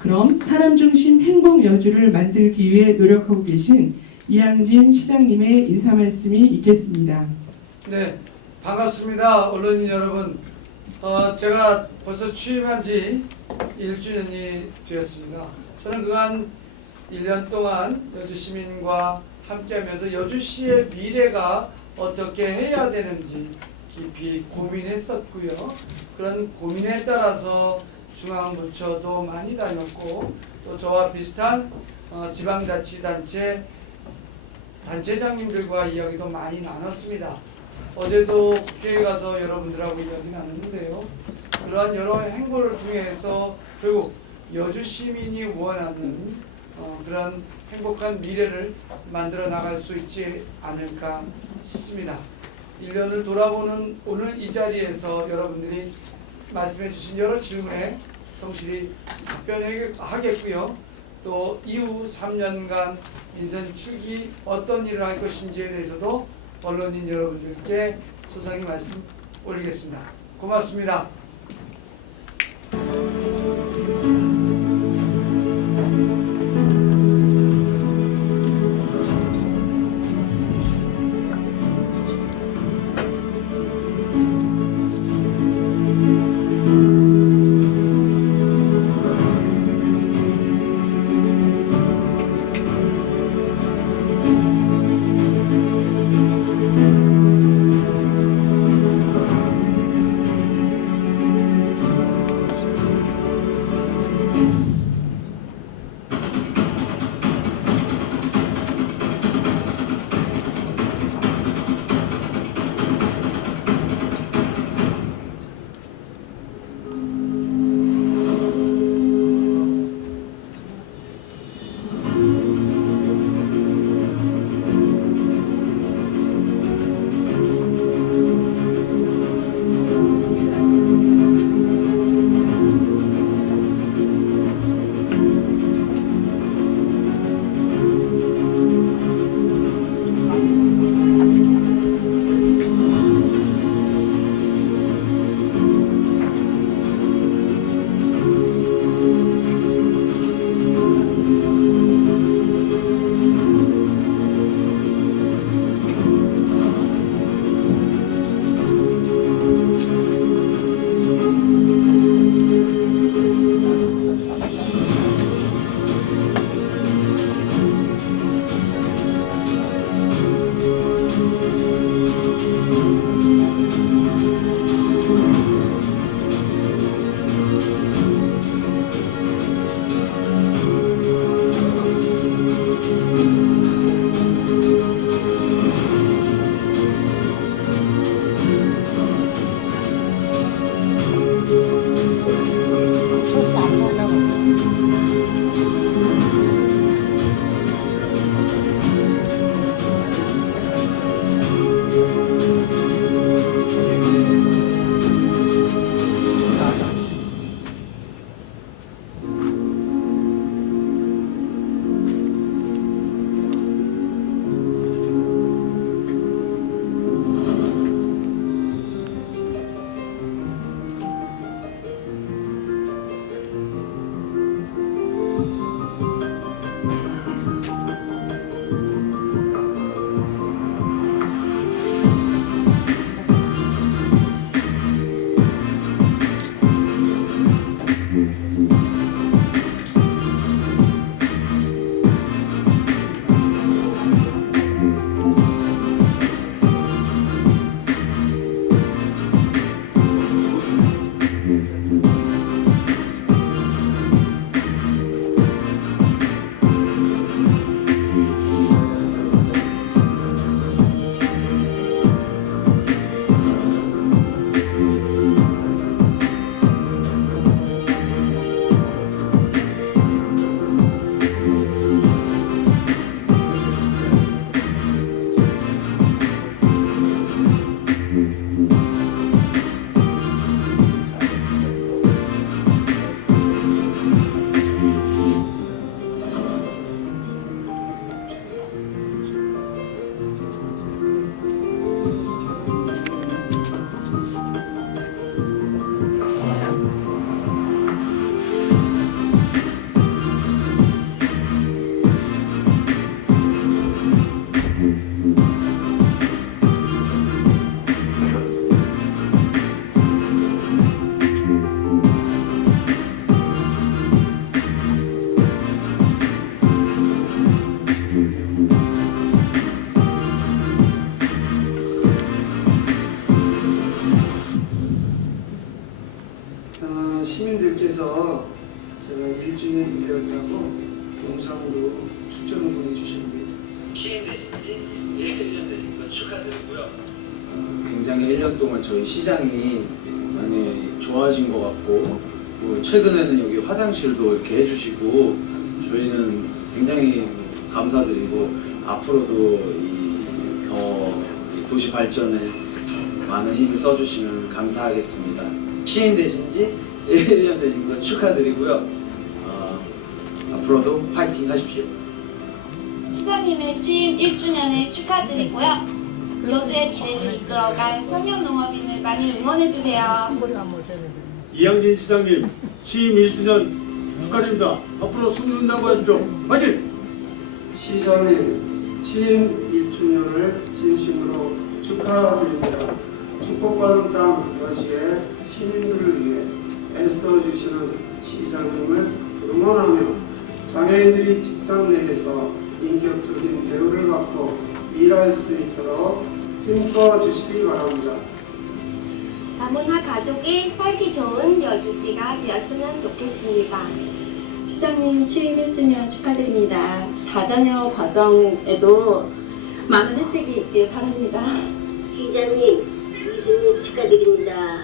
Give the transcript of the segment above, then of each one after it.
그럼 사람 중심 행복 여주를 만들기 위해 노력하고 계신 이항진 시장님의 인사 말씀이 있겠습니다. 네, 반갑습니다. 언론인 여러분. 제가 벌써 취임한 지 1주년이 되었습니다. 저는 그간 1년 동안 여주 시민과 함께하면서 여주시의 미래가 어떻게 해야 되는지 깊이 고민했었고요. 그런 고민에 따라서 중앙부처도 많이 다녔고 또 저와 비슷한 지방자치단체 단체장님들과 이야기도 많이 나눴습니다. 어제도 국회에 가서 여러분들하고 이야기 나눴는데요. 그러한 여러 행보를 통해서 결국 여주 시민이 원하는 그런 행복한 미래를 만들어 나갈 수 있지 않을까 싶습니다. 1년을 돌아보는 오늘 이 자리에서 여러분들이 말씀해 주신 여러 질문에 성실히 답변하겠고요. 또 이후 3년간 인선 7기 어떤 일을 할 것인지에 대해서도 언론인 여러분들께 소상히 말씀 올리겠습니다. 고맙습니다. 제가 1주년이 되었다고 영상으로 축전을 보내주셨는데 시행되신 지 1년 되신 거 축하드리고요. 굉장히 1년 동안 저희 시장이 많이 좋아진 것 같고 최근에는 여기 화장실도 이렇게 해주시고 저희는 굉장히 감사드리고 앞으로도 더 도시 발전에 많은 힘을 써주시면 감사하겠습니다. 취임되신 지 1년 되신 거 축하드리고요. 앞으로도 화이팅 하십시오. 시장님의 취임 1주년을 축하드리고요. 여주의 미래를 이끌어갈 청년 농업인을 많이 응원해주세요. 이양진 시장님 취임 1주년 축하드립니다. 앞으로 승승장구 하십시오. 화이팅! 시장님 취임 1주년을 진심으로 축하드립니다. 축복받은 땅 여지의 시민들을 위해 애써주시는 시장님을 응원하며 장애인들이 직장 내에서 인격적인 대우를 받고 일할 수 있도록 힘써 주시기 바랍니다. 다문화 가족이 살기 좋은 여주시가 되었으면 좋겠습니다. 시장님 취임 1주년 축하드립니다. 다자녀 과정에도 많은 혜택이 있길 바랍니다. 시장님 2주년 축하드립니다.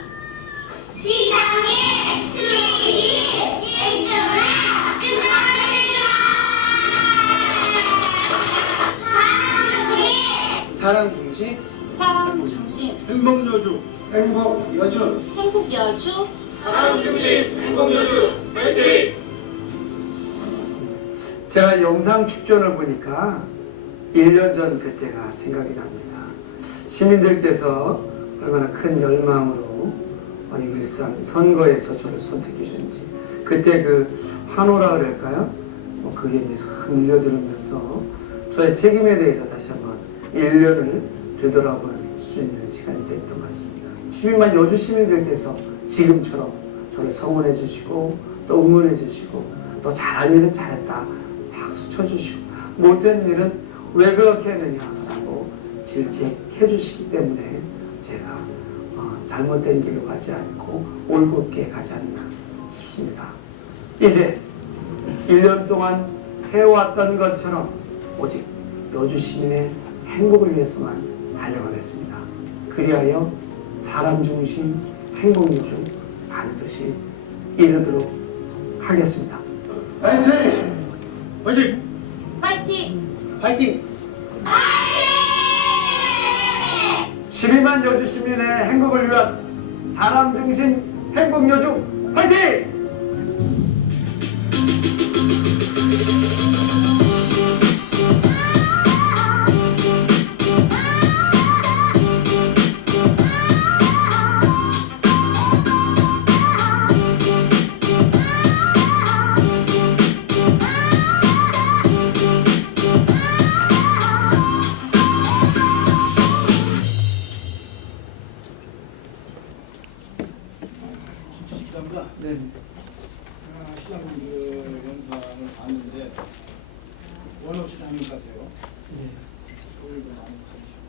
시장님 취임 1주년 축하드립니다. 사랑 중심 사람 중심 행복 여주 행복 여주 행복 여주 사람 중심 행복여주 화이팅! 제가 영상 축전을 보니까 1년 전 그때가 생각이 납니다. 시민들께서 얼마나 큰 열망으로 일산 선거에서 저를 선택해 주신지 그때 그 환호라 그럴까요? 그게 이제 흘려들으면서 저의 책임에 대해서 다시 한번 1년을 되돌아볼 수 있는 시간이 됐던 것 같습니다. 12만 여주 시민들께서 지금처럼 저를 성원해 주시고 또 응원해 주시고 또 잘한 일은 잘했다 박수 쳐주시고 못된 일은 왜 그렇게 했느냐라고 질책해 주시기 때문에 제가 잘못된 길로 가지 않고 올곧게 가지 않나 싶습니다. 이제 1년 동안 해왔던 것처럼 오직 여주 시민의 행복을 위해서만 달려가겠습니다. 그리하여 사람 중심 행복여주 반드시 이루도록 하겠습니다. 화이팅! 화이팅! 파이팅! 화이팅! 12만 여주 시민의 행복을 위한 사람 중심 행복여주 화이팅! 네. 시장님 그 영상을 봤는데 원 없이 다닌 것 같아요. 소리도 많이 가르치고.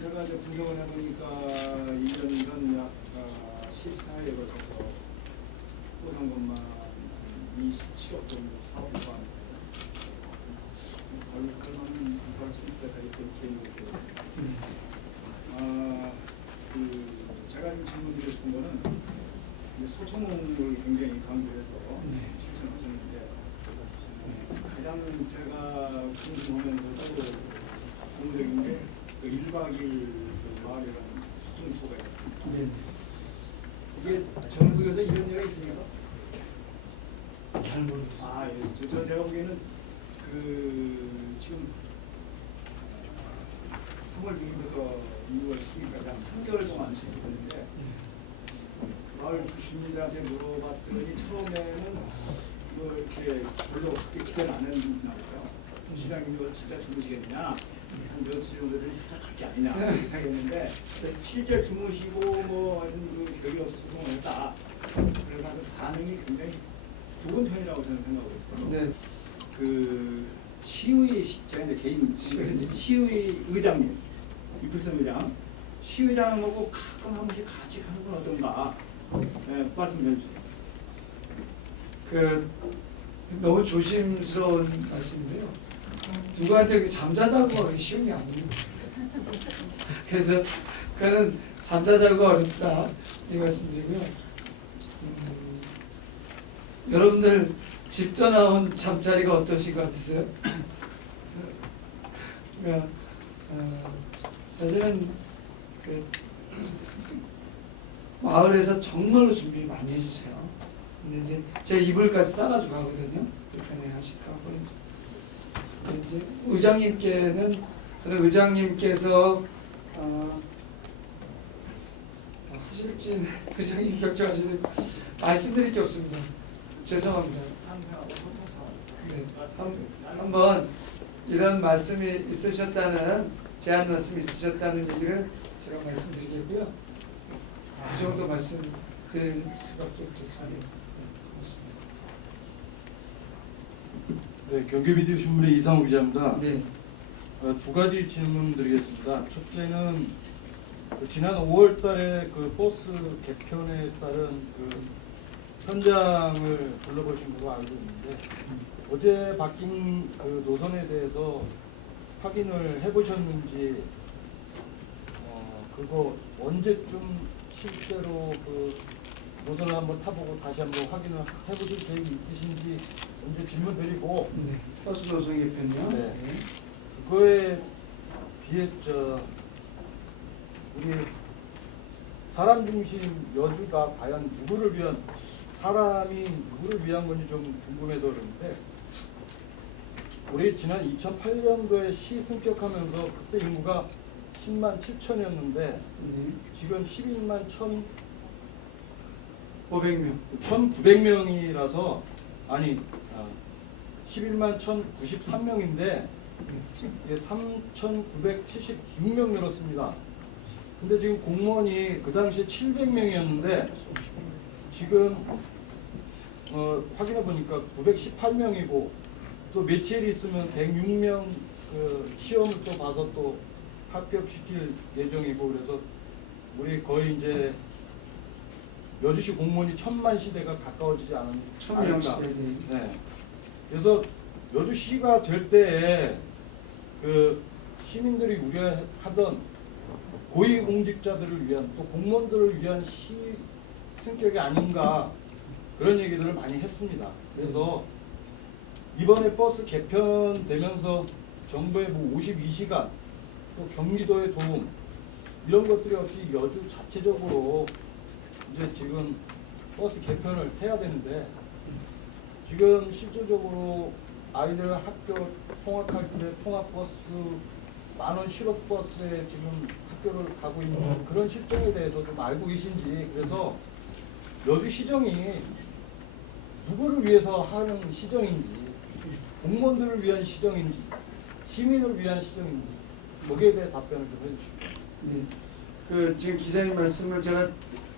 제가 이제 분석을 해보니까 1년 전 약 14회에 걸쳐서 포상금만 27억 정도 사업을 하는데 얼마나 할수 있다가 이렇게 계획을 제가 질문드리고 싶은 거는 소통을 굉장히 강조해서 실천하셨는데 가장 제가 궁금하면서도 공적인 게 그 1박 2일 마을이라는 소통소가 있습니다. 이게 전국에서 이런 데가 있습니까? 잘 모르겠어요. 예. 제가 보기에는 지금 3월 중부터 6월 10일까지 한 3개월 동안 시작했는데 마을 주민들한테 물어봤더니 처음에는 이렇게 별로 그렇게 기대를 안 했나봐요. 시장님 이거 진짜 주무시겠냐? 한 며칠 정도 되면 살짝 갈 게 아니냐 이렇게 생각했는데 실제 주무시고 그 결이 없어서 소통을 했다. 그래서 반응이 굉장히 좋은 편이라고 저는 생각하고 있어요. 네. 시의 제가 이제 개인 시의 의장님 이필선 의장 시의장하고 가끔 한 번씩 같이 가는 건 어떤가 말씀 좀 해주세요. 그 너무 조심스러운 말씀인데요. 누구한테 잠자자고 하기 쉬운 게 아니에요. 그래서 그는 잠자자고 어렵다 이 말씀드리고요. 여러분들 집 떠나온 잠자리가 어떠신 것 같으세요? 그러니까 사실은 그 마을에서 정말로 준비 많이 해주세요. 근데 이제 제 이불까지 싸가지고 가거든요. 불편해 하실까 봐. 이제 의장님께는 저는 의장님께서 하실지는 의장님 결정하시는 말씀드릴 게 없습니다. 죄송합니다. 네, 한번 이런 말씀이 있으셨다는 제안 말씀이 있으셨다는 얘기를 제가 말씀드리겠고요. 그 정도 말씀드릴 수밖에 없겠습니다. 네, 경기비디오 신문의 이상우 기자입니다. 네. 두 가지 질문 드리겠습니다. 첫째는 지난 5월달에 그 버스 개편에 따른 그 현장을 둘러보신 걸로 알고 있는데 어제 바뀐 그 노선에 대해서 확인을 해보셨는지 그거 언제쯤 실제로 그 노선을 한번 타보고 다시 한번 확인을 해보실 계획이 있으신지 먼저 질문 드리고 네. 버스 노선 개편이요? 네. 그거에 비해 우리 사람 중심 여주가 과연 누구를 위한 사람이 누구를 위한 건지 좀 궁금해서 그러는데 우리 지난 2008년도에 시 승격하면서 그때 인구가 10만 7천이었는데 지금 11만 1,900명이라서 아니 11만 1,093명인데 이게 3,976명 늘었습니다. 근데 지금 공무원이 그 당시에 700명이었는데 지금 확인해 보니까 918명이고 또 며칠 있으면 106명 그 시험을 또 봐서 또 합격시킬 예정이고 그래서 우리 거의 이제 여주시 공무원이 1000만 시대가 가까워지지 않을까. 1000명 시대. 네. 그래서 여주시가 될 때에 그 시민들이 우려하던 고위공직자들을 위한 또 공무원들을 위한 시 승격이 아닌가 그런 얘기들을 많이 했습니다. 그래서 이번에 버스 개편되면서 정부의 뭐 52시간 또 경기도의 도움 이런 것들이 없이 여주 자체적으로 이제 지금 버스 개편을 해야 되는데 지금 실질적으로 아이들 학교 통학할 때 통학버스 만원 실업버스에 지금 학교를 가고 있는 그런 실정에 대해서 좀 알고 계신지 그래서 여주시정이 누구를 위해서 하는 시정인지 공무원들을 위한 시정인지 시민을 위한 시정인지 거기에 대해 답변을 좀 해주십시오. 네. 그 지금 기자님 말씀을 제가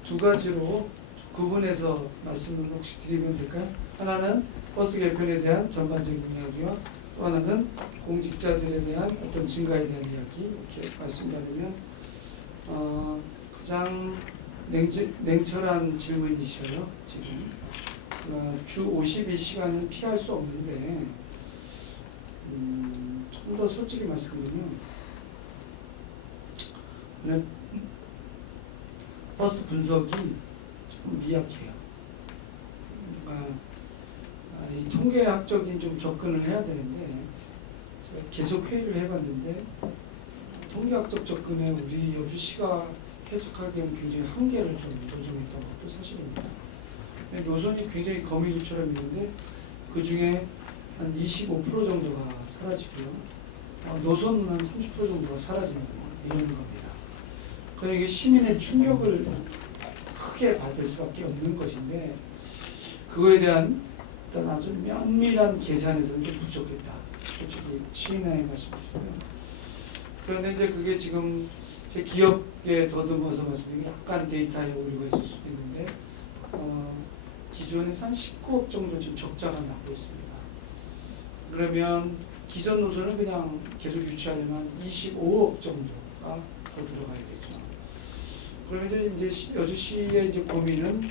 두 가지로 구분해서 말씀을 혹시 드리면 될까요? 하나는 버스 개편에 대한 전반적인 이야기와 또 하나는 공직자들에 대한 어떤 증가에 대한 이야기 이렇게 말씀드리면 가장 냉철한 질문이셔요. 지금 주 52시간은 피할 수 없는데 좀 더 솔직히 말씀드리면 버스 분석이 조금 미약해요. 이 통계학적인 좀 접근을 해야 되는데 제가 계속 회의를 해봤는데 통계학적 접근에 우리 여주시가 해석하기에는 굉장히 한계를 좀 노정했던 것도 사실입니다. 노선이 굉장히 거미줄처럼 있는데 그 중에 한 25% 정도가 사라지고요. 노선은 한 30% 정도가 사라지는 이런 겁니다. 그러니까 이게 시민의 충격을 크게 받을 수밖에 없는 것인데 그거에 대한 어떤 아주 면밀한 계산에서는 좀 부족했다. 솔직히 시민의 말씀이시고요. 그런데 이제 그게 지금 제 기업에 더듬어서 말씀드리면 약간 데이터에 오류가 있을 수도 있는데 기존에서 한 19억 정도 지금 적자가 나고 있습니다. 그러면 기존 노선은 그냥 계속 유치하려면 25억 정도가 더 들어가야 되죠. 그러면 이제 여주시의 이제 고민은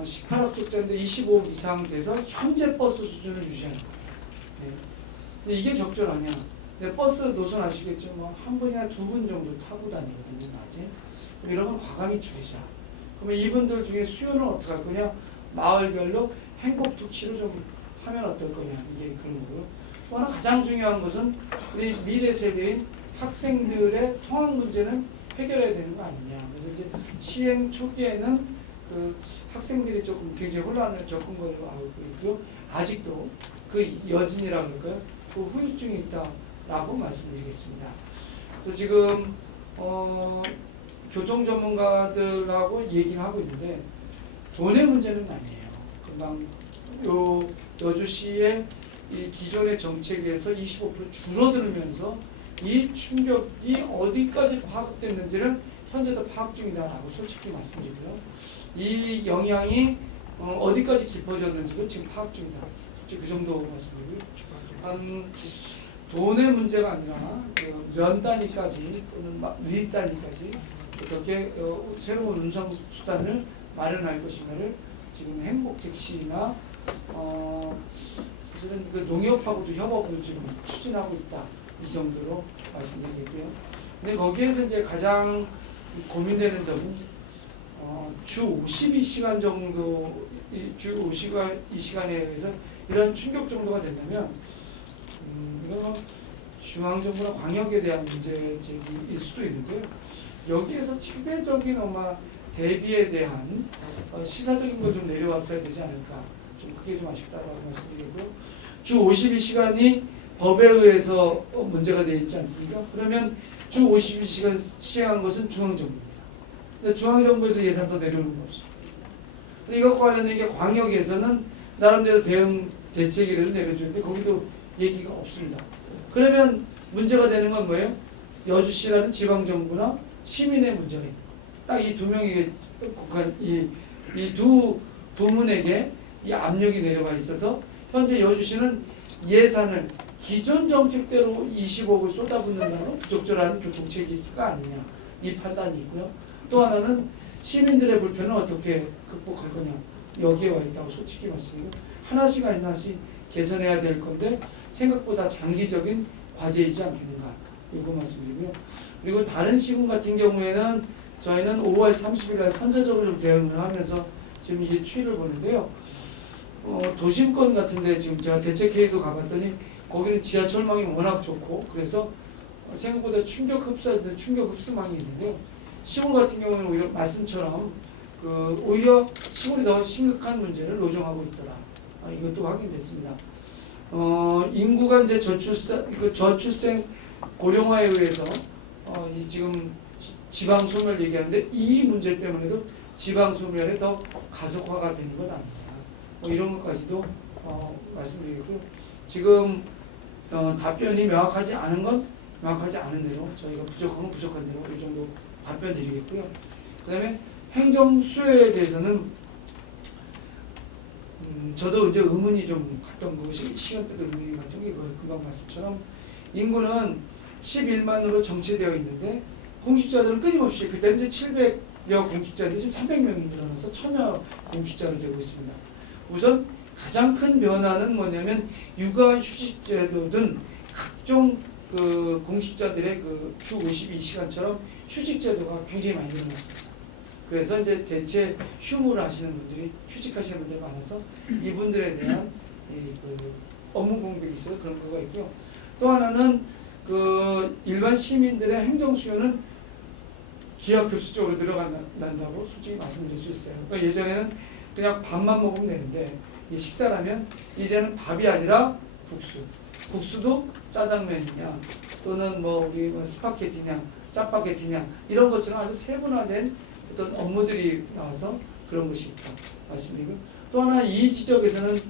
18억 적자인데 25억 이상 돼서 현재 버스 수준을 유지하는 거예요. 네. 근데 이게 적절하냐? 근데 버스 노선 아시겠죠? 뭐 한 분이나 두 분 정도 타고 다니거든요, 낮에. 그럼 이런 건 과감히 줄이자. 그러면 이분들 중에 수요는 어떻게 할 거냐? 마을별로 행복 특치로 좀 하면 어떨 거냐? 이게 그런 거고요. 또 하나 가장 중요한 것은 우리 미래 세대인 학생들의 통학 문제는 해결해야 되는 거 아니냐. 그래서 이제 시행 초기에는 그 학생들이 조금 굉장히 혼란을 겪은 걸로 알고 있고요. 아직도 그 여진이라고 할까요? 그 후유증이 있다라고 말씀드리겠습니다. 그래서 지금 교통 전문가들하고 얘기를 하고 있는데 돈의 문제는 아니에요. 금방 여주시의 이 기존의 정책에서 25% 줄어들면서 이 충격이 어디까지 파악됐는지를 현재도 파악 중이다라고 솔직히 말씀드리고요. 이 영향이 어디까지 깊어졌는지도 지금 파악 중이다. 그 정도 말씀드리고요. 돈의 문제가 아니라 면 단위까지 또는 리 단위까지 어떻게 새로운 운송 수단을 마련할 것인가를 지금 행복택시나 사실은 그 농협하고도 협업을 지금 추진하고 있다. 이 정도로 말씀드리겠고요. 근데 거기에서 이제 가장 고민되는 점은 주 52시간 정도, 주 52시간에 의해서 이런 충격 정도가 된다면 이건 중앙정부나 광역에 대한 문제제기일 수도 있는데요. 여기에서 최대적인 대비에 대한 시사적인 걸 좀 내려왔어야 되지 않을까. 좀 그게 좀 아쉽다고 말씀드리고요. 주 52시간이 법에 의해서 문제가 되어 있지 않습니까? 그러면 주 52시간 시행한 것은 중앙정부입니다. 근데 중앙정부에서 예산 더 내려오는 거 없습니다. 근데 이것과 관련된 게 광역에서는 나름대로 대응 대책이라도 내려주는데 거기도 얘기가 없습니다. 그러면 문제가 되는 건 뭐예요? 여주시라는 지방정부나 시민의 문제가 있다. 딱 이 두 명에게 이 두 부문에게 이 압력이 내려가 있어서 현재 여주시는 예산을 기존 정책대로 20억을 쏟아붓는다는 부적절한 교통체계가 아니냐 이 판단이 있고요. 또 하나는 시민들의 불편을 어떻게 극복할 거냐 여기에 와 있다고 솔직히 말씀드리고 하나씩 개선해야 될 건데 생각보다 장기적인 과제이지 않겠는가 이거 말씀드리고요. 그리고 다른 시군 같은 경우에는 저희는 5월 30일날 선제적으로 좀 대응을 하면서 지금 이제 추이를 보는데요. 도심권 같은데 지금 제가 대책회의도 가봤더니 거기는 지하철망이 워낙 좋고 그래서 생각보다 충격 흡수망이 있는데요. 시골 같은 경우는 오히려 말씀처럼 오히려 시골이 더 심각한 문제를 노정하고 있더라. 이것도 확인됐습니다. 인구가 이제 저출생 고령화에 의해서 이 지금 지방 소멸 얘기하는데 이 문제 때문에도 지방 소멸이 더 가속화가 되는 것 아닙니다. 이런 것까지도 말씀드리고요. 지금 답변이 명확하지 않은 건 명확하지 않은 대로 저희가 부족한 건 부족한 대로 이 정도 답변 드리겠고요. 그 다음에 행정 수요에 대해서는 저도 이제 의문이 좀 갔던 것이 시간 때도 의문이 갔던 게 금방 말씀처럼 인구는 11만으로 정체되어 있는데 공직자들은 끊임없이 그때 이제 700여 공직자들이 지금 300명이 늘어나서 1000여 공직자로 되고 있습니다. 우선 가장 큰 변화는 뭐냐면 육아휴직제도든 각종 공직자들의 주 52시간처럼 휴직제도가 굉장히 많이 늘어났습니다. 그래서 이제 대체 휴무를 하시는 분들이 휴직하시는 분들이 많아서 이분들에 대한 업무 공백이 있어서 그런 거가 있고요. 또 하나는 일반 시민들의 행정 수요는 기하급수적으로 늘어난다고 솔직히 말씀드릴 수 있어요. 그러니까 예전에는 그냥 밥만 먹으면 되는데 식사라면 이제는 밥이 아니라 국수도 짜장면이냐 또는 우리 스파게티냐 짜파게티냐 이런 것처럼 아주 세분화된 어떤 업무들이 나와서 그런 것이 있다 말씀드리고 또 하나 이 지적에서는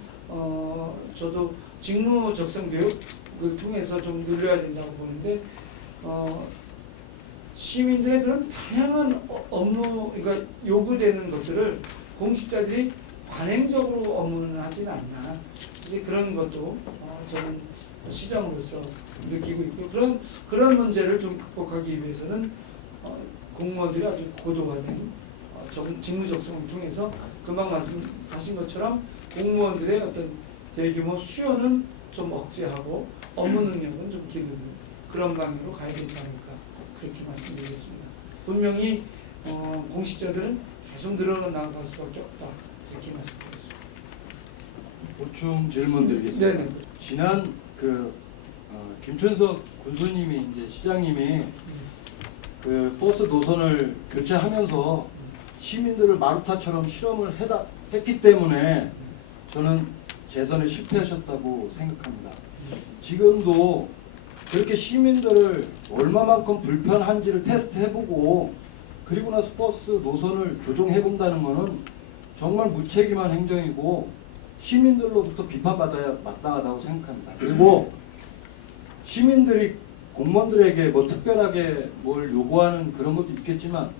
저도 직무 적성 교육을 통해서 좀 늘려야 된다고 보는데 시민들의 그런 다양한 업무 그러니까 요구되는 것들을 공직자들이 관행적으로 업무는 하지는 않나 이제 그런 것도 저는 시장으로서 느끼고 있고 그런 문제를 좀 극복하기 위해서는 공무원들이 아주 고도화된 직무 적성을 통해서 금방 말씀하신 것처럼 공무원들의 어떤 대규모 수요는 좀 억제하고 업무 능력은 좀 기르는 그런 방향으로 가야 되지 않을까 그렇게 말씀드리겠습니다. 분명히 공직자들은 계속 늘어나갈 수밖에 없다 이렇게 말씀드리겠습니다. 보충 질문 드리겠습니다. 네네. 지난 김춘석 군수님이 이제 시장님이 그 버스 노선을 교체하면서 시민들을 마루타처럼 실험을 했기 때문에 저는 재선에 실패하셨다고 생각합니다. 지금도 그렇게 시민들을 얼마만큼 불편한지를 테스트해보고 그리고 나서 버스 노선을 조정해본다는 것은 정말 무책임한 행정이고 시민들로부터 비판받아야 마땅하다고 생각합니다. 그리고 시민들이 공무원들에게 뭐 특별하게 뭘 요구하는 그런 것도 있겠지만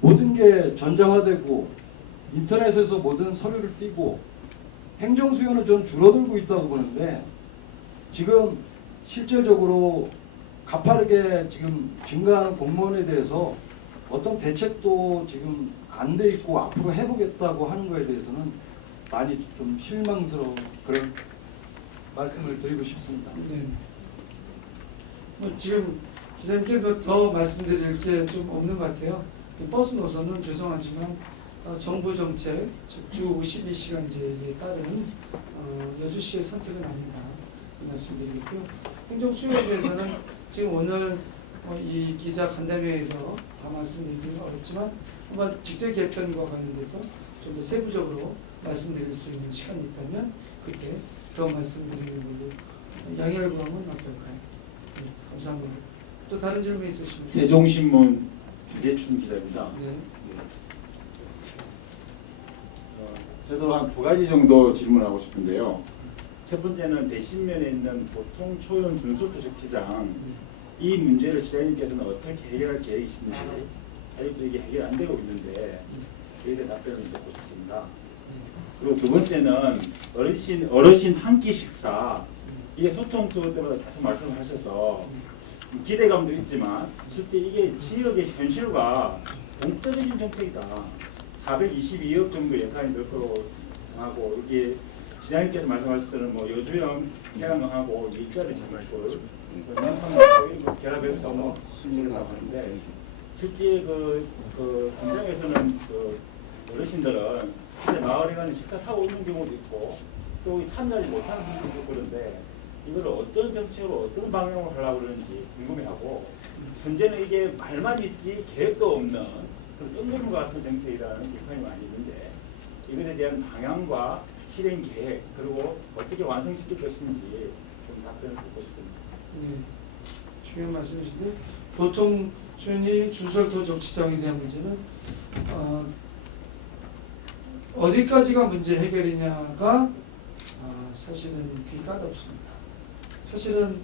모든 게 전자화되고 인터넷에서 모든 서류를 띄고 행정 수요는 저는 줄어들고 있다고 보는데 지금 실질적으로 가파르게 지금 증가하는 공무원에 대해서 어떤 대책도 지금 안 돼 있고 앞으로 해보겠다고 하는 거에 대해서는 많이 좀 실망스러운 그런 말씀을 드리고 싶습니다. 네. 뭐 지금 기자님께 더 말씀드릴 게 좀 없는 것 같아요. 버스 노선은 죄송하지만 정부 정책, 즉 주 52시간제에 따른 여주시의 선택은 아닌가 말씀드리겠고요. 행정 수요에 대해서는 지금 오늘 이 기자 간담회에서 다 말씀드리기는 어렵지만 한번 직제 개편과 관련돼서 좀 더 세부적으로 말씀드릴 수 있는 시간이 있다면 그때 더 말씀드리는 걸로 양해를 구하면 어떨까요? 네, 감사합니다. 또 다른 질문 있으십니까? 세종신문 유재춘 기자입니다. 네. 저도 한 두 가지 정도 질문하고 싶은데요. 첫 번째는 대신면에 있는 보통 초연 준소도 적시장 이 문제를 시장님께서는 어떻게 해결할 계획이신지 아직도 이게 해결 안 되고 있는데 그에 대해 답변을 듣고 싶습니다. 그리고 두 번째는 어르신 한 끼 식사 이게 소통 투어 때마다 계속 말씀을 하셔서 기대감도 있지만 실제 이게 지역의 현실과 동떨어진 정책이다. 422억 정도 예산이 될 거로 하고 이게 시장님께서 말씀하실 때는 뭐 여주형 해양하고 일자리 장출 이런 결합해서 실시를 하는데 실제 그 현장에서는 그 어르신들은 실제 마을에 가는 식사를 하고 있는 경우도 있고 또 참여하지 못하는 분들도 있고 그런데 이걸 어떤 정책으로 어떤 방향으로 하려고 그러는지 궁금해하고 현재는 이게 말만 있지 계획도 없는 그런 뜬금과 같은 정책이라는 비판이 많이 있는데 이것에 대한 방향과 실행 계획 그리고 어떻게 완성시킬 것인지 좀 답변을 듣고 싶습니다. 네, 중요한 말씀이신데 보통 주연이 주설도 적시장에 대한 문제는 어디까지가 문제 해결이냐가 사실은 되게 까다롭습니다. 사실은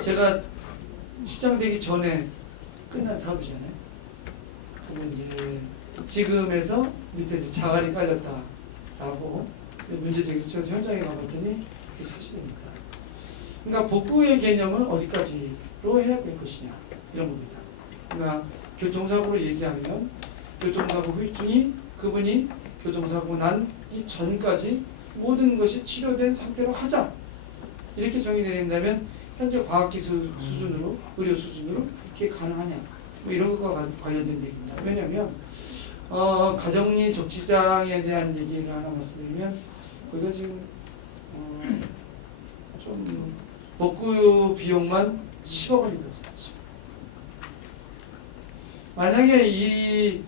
제가 시장 되기 전에 끝난 사업이잖아요. 근데 이제 지금에서 밑에 이제 자갈이 깔렸다라고 문제 제기해서 현장에 가봤더니 그게 사실입니다. 그러니까 복구의 개념은 어디까지로 해야 될 것이냐 이런 겁니다. 그러니까 교통사고로 얘기하면 교통사고 후유증이 그분이 교통사고 난 이전까지 모든 것이 치료된 상태로 하자 이렇게 정의 내린다면 현재 과학기술 수준으로 의료 수준으로 그게 가능하냐 뭐 이런 것과 관련된 얘기입니다. 왜냐하면 가정리 적시장에 대한 얘기를 하나 말씀드리면 거기가 지금 좀 복구 비용만 10억 원이 들었어요. 만약에 이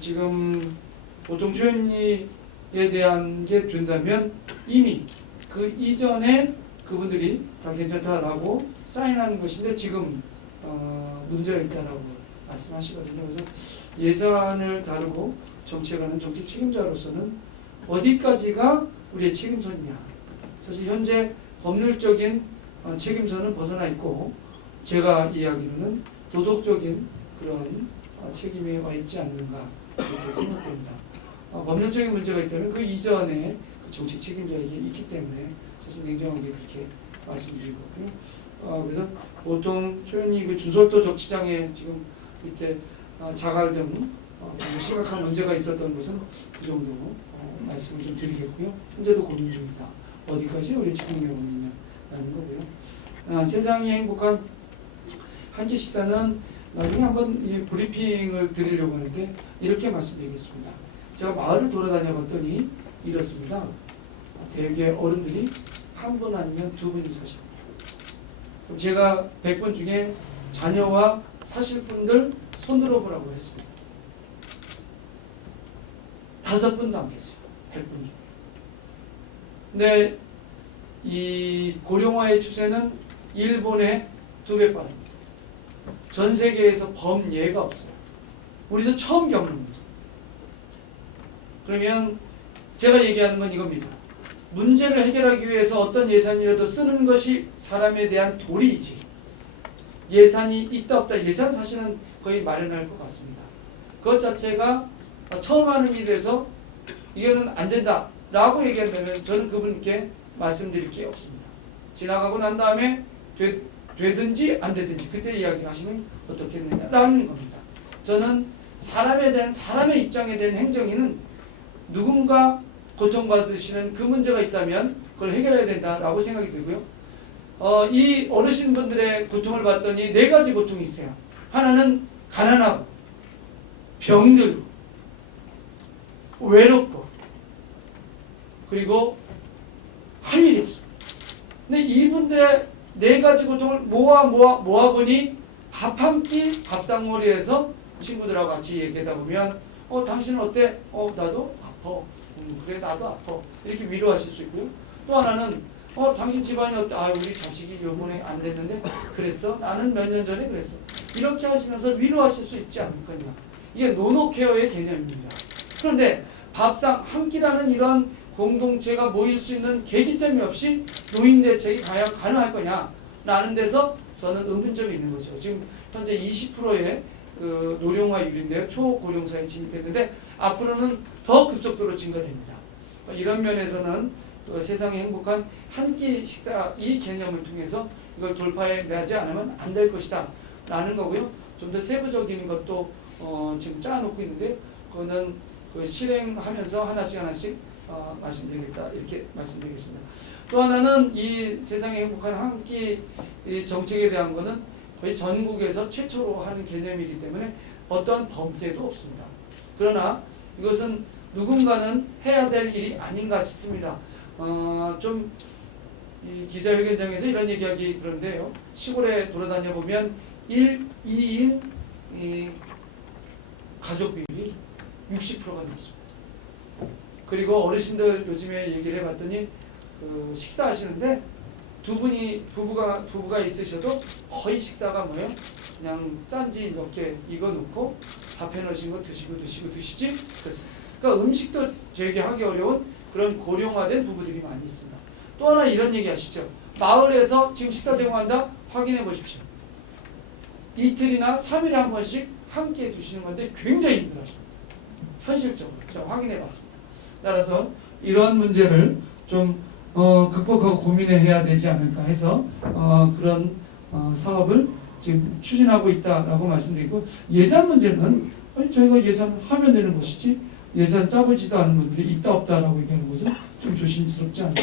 지금 보통 초연리에 대한 게 된다면 이미 그 이전에 그분들이 다 괜찮다라고 사인하는 것인데 지금 문제가 있다라고 말씀하시거든요. 그래서 예산을 다루고 정책하는 정책 책임자로서는 어디까지가 우리의 책임선이냐. 사실 현재 법률적인 책임선은 벗어나 있고 제가 이야기로는 도덕적인 그런 책임이 와 있지 않는가 이렇게 생각됩니다. 법률적인 문제가 있다면 그 이전에 그 정책 책임자에게 있기 때문에 사실 냉정하게 그렇게 말씀드리거든요. 그래서 보통 초연히 그 준설도 적시장에 지금 이렇게 자갈 등 심각한 문제가 있었던 것은 그 정도 말씀을 좀 드리겠고요. 현재도 고민 중이다. 어디까지 우리 책임을 고민이냐라는 거고요. 세상이 행복한 한 끼 식사는 나중에 한번 브리핑을 드리려고 하는데 이렇게 말씀드리겠습니다. 제가 마을을 돌아다녀 봤더니 이렇습니다. 대개 어른들이 한 분 아니면 두 분이 사십니다. 그럼 제가 100분 중에 자녀와 사실 분들 손 들어보라고 했습니다. 5분도 안 계세요. 100분 중에. 근데 이 고령화의 추세는 일본의 2배 빠릅니다. 전 세계에서 범예가 없어요. 우리도 처음 겪는 거죠. 그러면 제가 얘기하는 건 이겁니다. 문제를 해결하기 위해서 어떤 예산이라도 쓰는 것이 사람에 대한 도리이지, 예산이 있다 없다, 예산 사실은 거의 마련할 것 같습니다. 그것 자체가 처음 하는 일에서 이거는 안 된다 라고 얘기한다면 저는 그분께 말씀드릴 게 없습니다. 지나가고 난 다음에 되든지 안 되든지 그때 이야기하시면 어떻겠느냐라는 겁니다. 저는 사람에 대한, 사람의 입장에 대한 행정위는 누군가 고통받으시는 그 문제가 있다면 그걸 해결해야 된다라고 생각이 들고요. 이 어르신분들의 고통을 봤더니 4가지 고통이 있어요. 하나는 가난하고 병들고 외롭고 그리고 할 일이 없어요. 근데 이분들의 4가지 고통을 모아보니 밥 한 끼 밥상머리에서 친구들하고 같이 얘기하다 보면 당신은 어때? 나도 아파. 그래 나도 아파. 이렇게 위로하실 수 있고요. 또 하나는 당신 집안이 어때? 우리 자식이 요번에 안 됐는데 그랬어? 나는 몇 년 전에 그랬어. 이렇게 하시면서 위로하실 수 있지 않을까요? 이게 노노케어의 개념입니다. 그런데 밥상 한 끼라는 이런 공동체가 모일 수 있는 계기점이 없이 노인 대책이 과연 가능할 거냐 라는 데서 저는 의문점이 있는 거죠. 지금 현재 20%의 노령화율인데요. 초고령사에 진입했는데 앞으로는 더 급속도로 증가됩니다. 이런 면에서는 세상에 행복한 한 끼 식사 이 개념을 통해서 이걸 돌파해 내지 않으면 안 될 것이다 라는 거고요. 좀 더 세부적인 것도 지금 짜놓고 있는데 그거는 실행하면서 하나씩 말씀드리겠다 이렇게 말씀드리겠습니다. 또 하나는 이 세상에 행복한 한 끼 정책에 대한 거는 거의 전국에서 최초로 하는 개념이기 때문에 어떤 범죄도 없습니다. 그러나 이것은 누군가는 해야 될 일이 아닌가 싶습니다. 좀 이 기자회견장에서 이런 얘기하기 그런데요. 시골에 돌아다녀 보면 2인 가족 비율이 60%가 넘습니다. 그리고 어르신들 요즘에 얘기를 해봤더니 식사하시는데 부부가 있으셔도 거의 식사가 뭐예요? 그냥 짠지 몇 개 익어 놓고 밥 해놓으신 거 드시지? 그렇습니다. 그러니까 음식도 되게 하기 어려운 그런 고령화된 부부들이 많이 있습니다. 또 하나 이런 얘기 하시죠. 마을에서 지금 식사 제공한다? 확인해 보십시오. 이틀이나 3일에 한 번씩 한 끼 드시는 건데 굉장히 힘들어하십니다. 현실적으로 제가 확인해 봤습니다. 따라서 이러한 문제를 좀 극복하고 고민해야 되지 않을까 해서 그런 사업을 지금 추진하고 있다라고 말씀드리고, 예산 문제는 저희가 예산하면 되는 것이지 예산 짜보지도 않은 분들이 있다 없다라고 얘기하는 것은 좀 조심스럽지 않나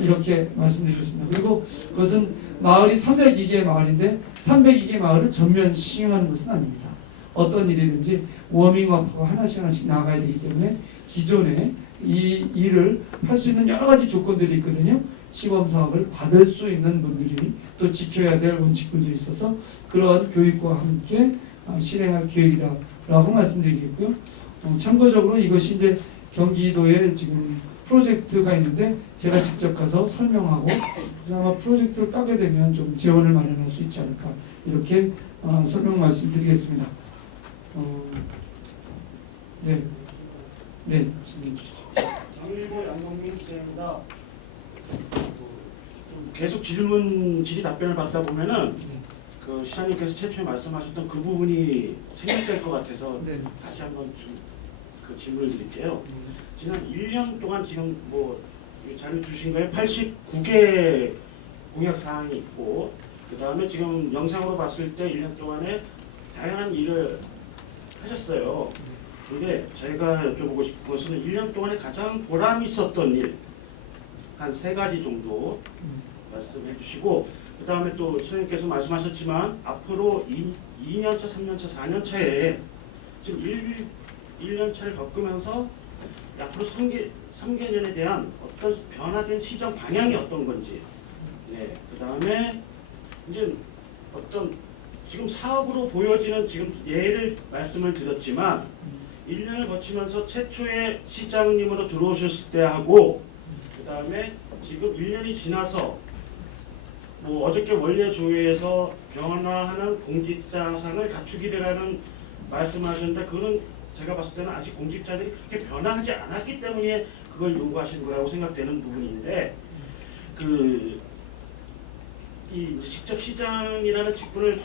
이렇게 말씀드리겠습니다. 그리고 그것은 마을이 302개 마을인데 302개 마을을 전면 시행하는 것은 아닙니다. 어떤 일이든지 워밍업하고 하나씩 나가야 되기 때문에 기존에 이 일을 할 수 있는 여러 가지 조건들이 있거든요. 시범 사업을 받을 수 있는 분들이 또 지켜야 될 원칙들이 있어서 그러한 교육과 함께 실행할 계획이다라고 말씀드리겠고요. 참고적으로 이것이 이제 경기도에 지금 프로젝트가 있는데 제가 직접 가서 설명하고 아마 프로젝트를 까게 되면 좀 지원을 마련할 수 있지 않을까 이렇게 설명 말씀드리겠습니다. 네, 질문 주시죠. 장일보 양동민 기자입니다. 계속 질의 답변을 받다 보면은 그 시장님께서 최초에 말씀하셨던 그 부분이 생략될 것 같아서 다시 한번 좀 그 질문을 드릴게요. 지난 1년 동안 지금 뭐 자료 주신 거에 89개 공약 사항이 있고, 그 다음에 지금 영상으로 봤을 때 1년 동안에 다양한 일을 하셨어요. 근데 제가 여쭤보고 싶은 것은 1년 동안에 가장 보람 있었던 일 한 3가지 정도 말씀해 주시고, 그 다음에 또 선생님께서 말씀하셨지만 앞으로 2년차, 3년차, 4년차에 지금 1년차를 겪으면서 앞으로 3개년에 대한 어떤 변화된 시정 방향이 어떤 건지, 네, 그 다음에 이제 어떤 지금 사업으로 보여지는 지금 예를 말씀을 드렸지만 1년을 거치면서 최초의 시장님으로 들어오셨을 때 하고, 그 다음에 지금 1년이 지나서 뭐 어저께 원례조회에서 변화하는 공직자상을 갖추기라는 말씀하셨는데, 그거는 제가 봤을 때는 아직 공직자들이 그렇게 변화하지 않았기 때문에 그걸 요구하신 거라고 생각되는 부분인데, 이 직접 시장이라는 직분을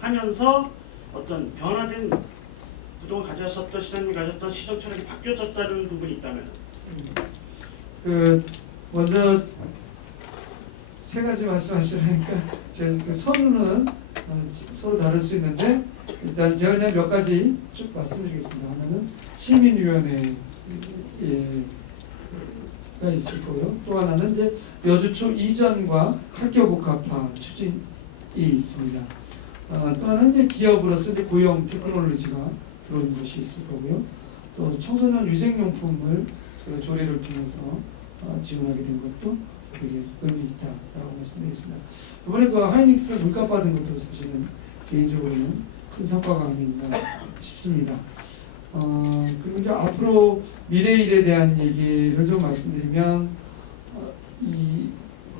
하면서 어떤 변화된 그동안 가졌었던 시장님이 가졌던 시정 철학이 바뀌어졌다는 부분이 있다면, 먼저 3가지 말씀하시라니까 제가 선우는 서로 다를 수 있는데, 일단 제가 그냥 몇 가지 쭉 말씀드리겠습니다. 하나는 시민위원회가 있을 거고요. 또 하나는 이제 여주초 이전과 학교복합화 추진이 있습니다. 또 하나는 이제 기업으로서 이제 고용 테크놀로지가 들어오는 것이 있을 거고요. 또 청소년 위생용품을 조례를 통해서 지원하게 된 것도 되게 의미 있다라고 말씀드리겠습니다. 이번에 그 하이닉스 물값 받은 것도 사실은 개인적으로는 큰 성과가 아닌가 싶습니다. 그리고 이제 앞으로 미래일에 대한 얘기를 좀 말씀드리면, 이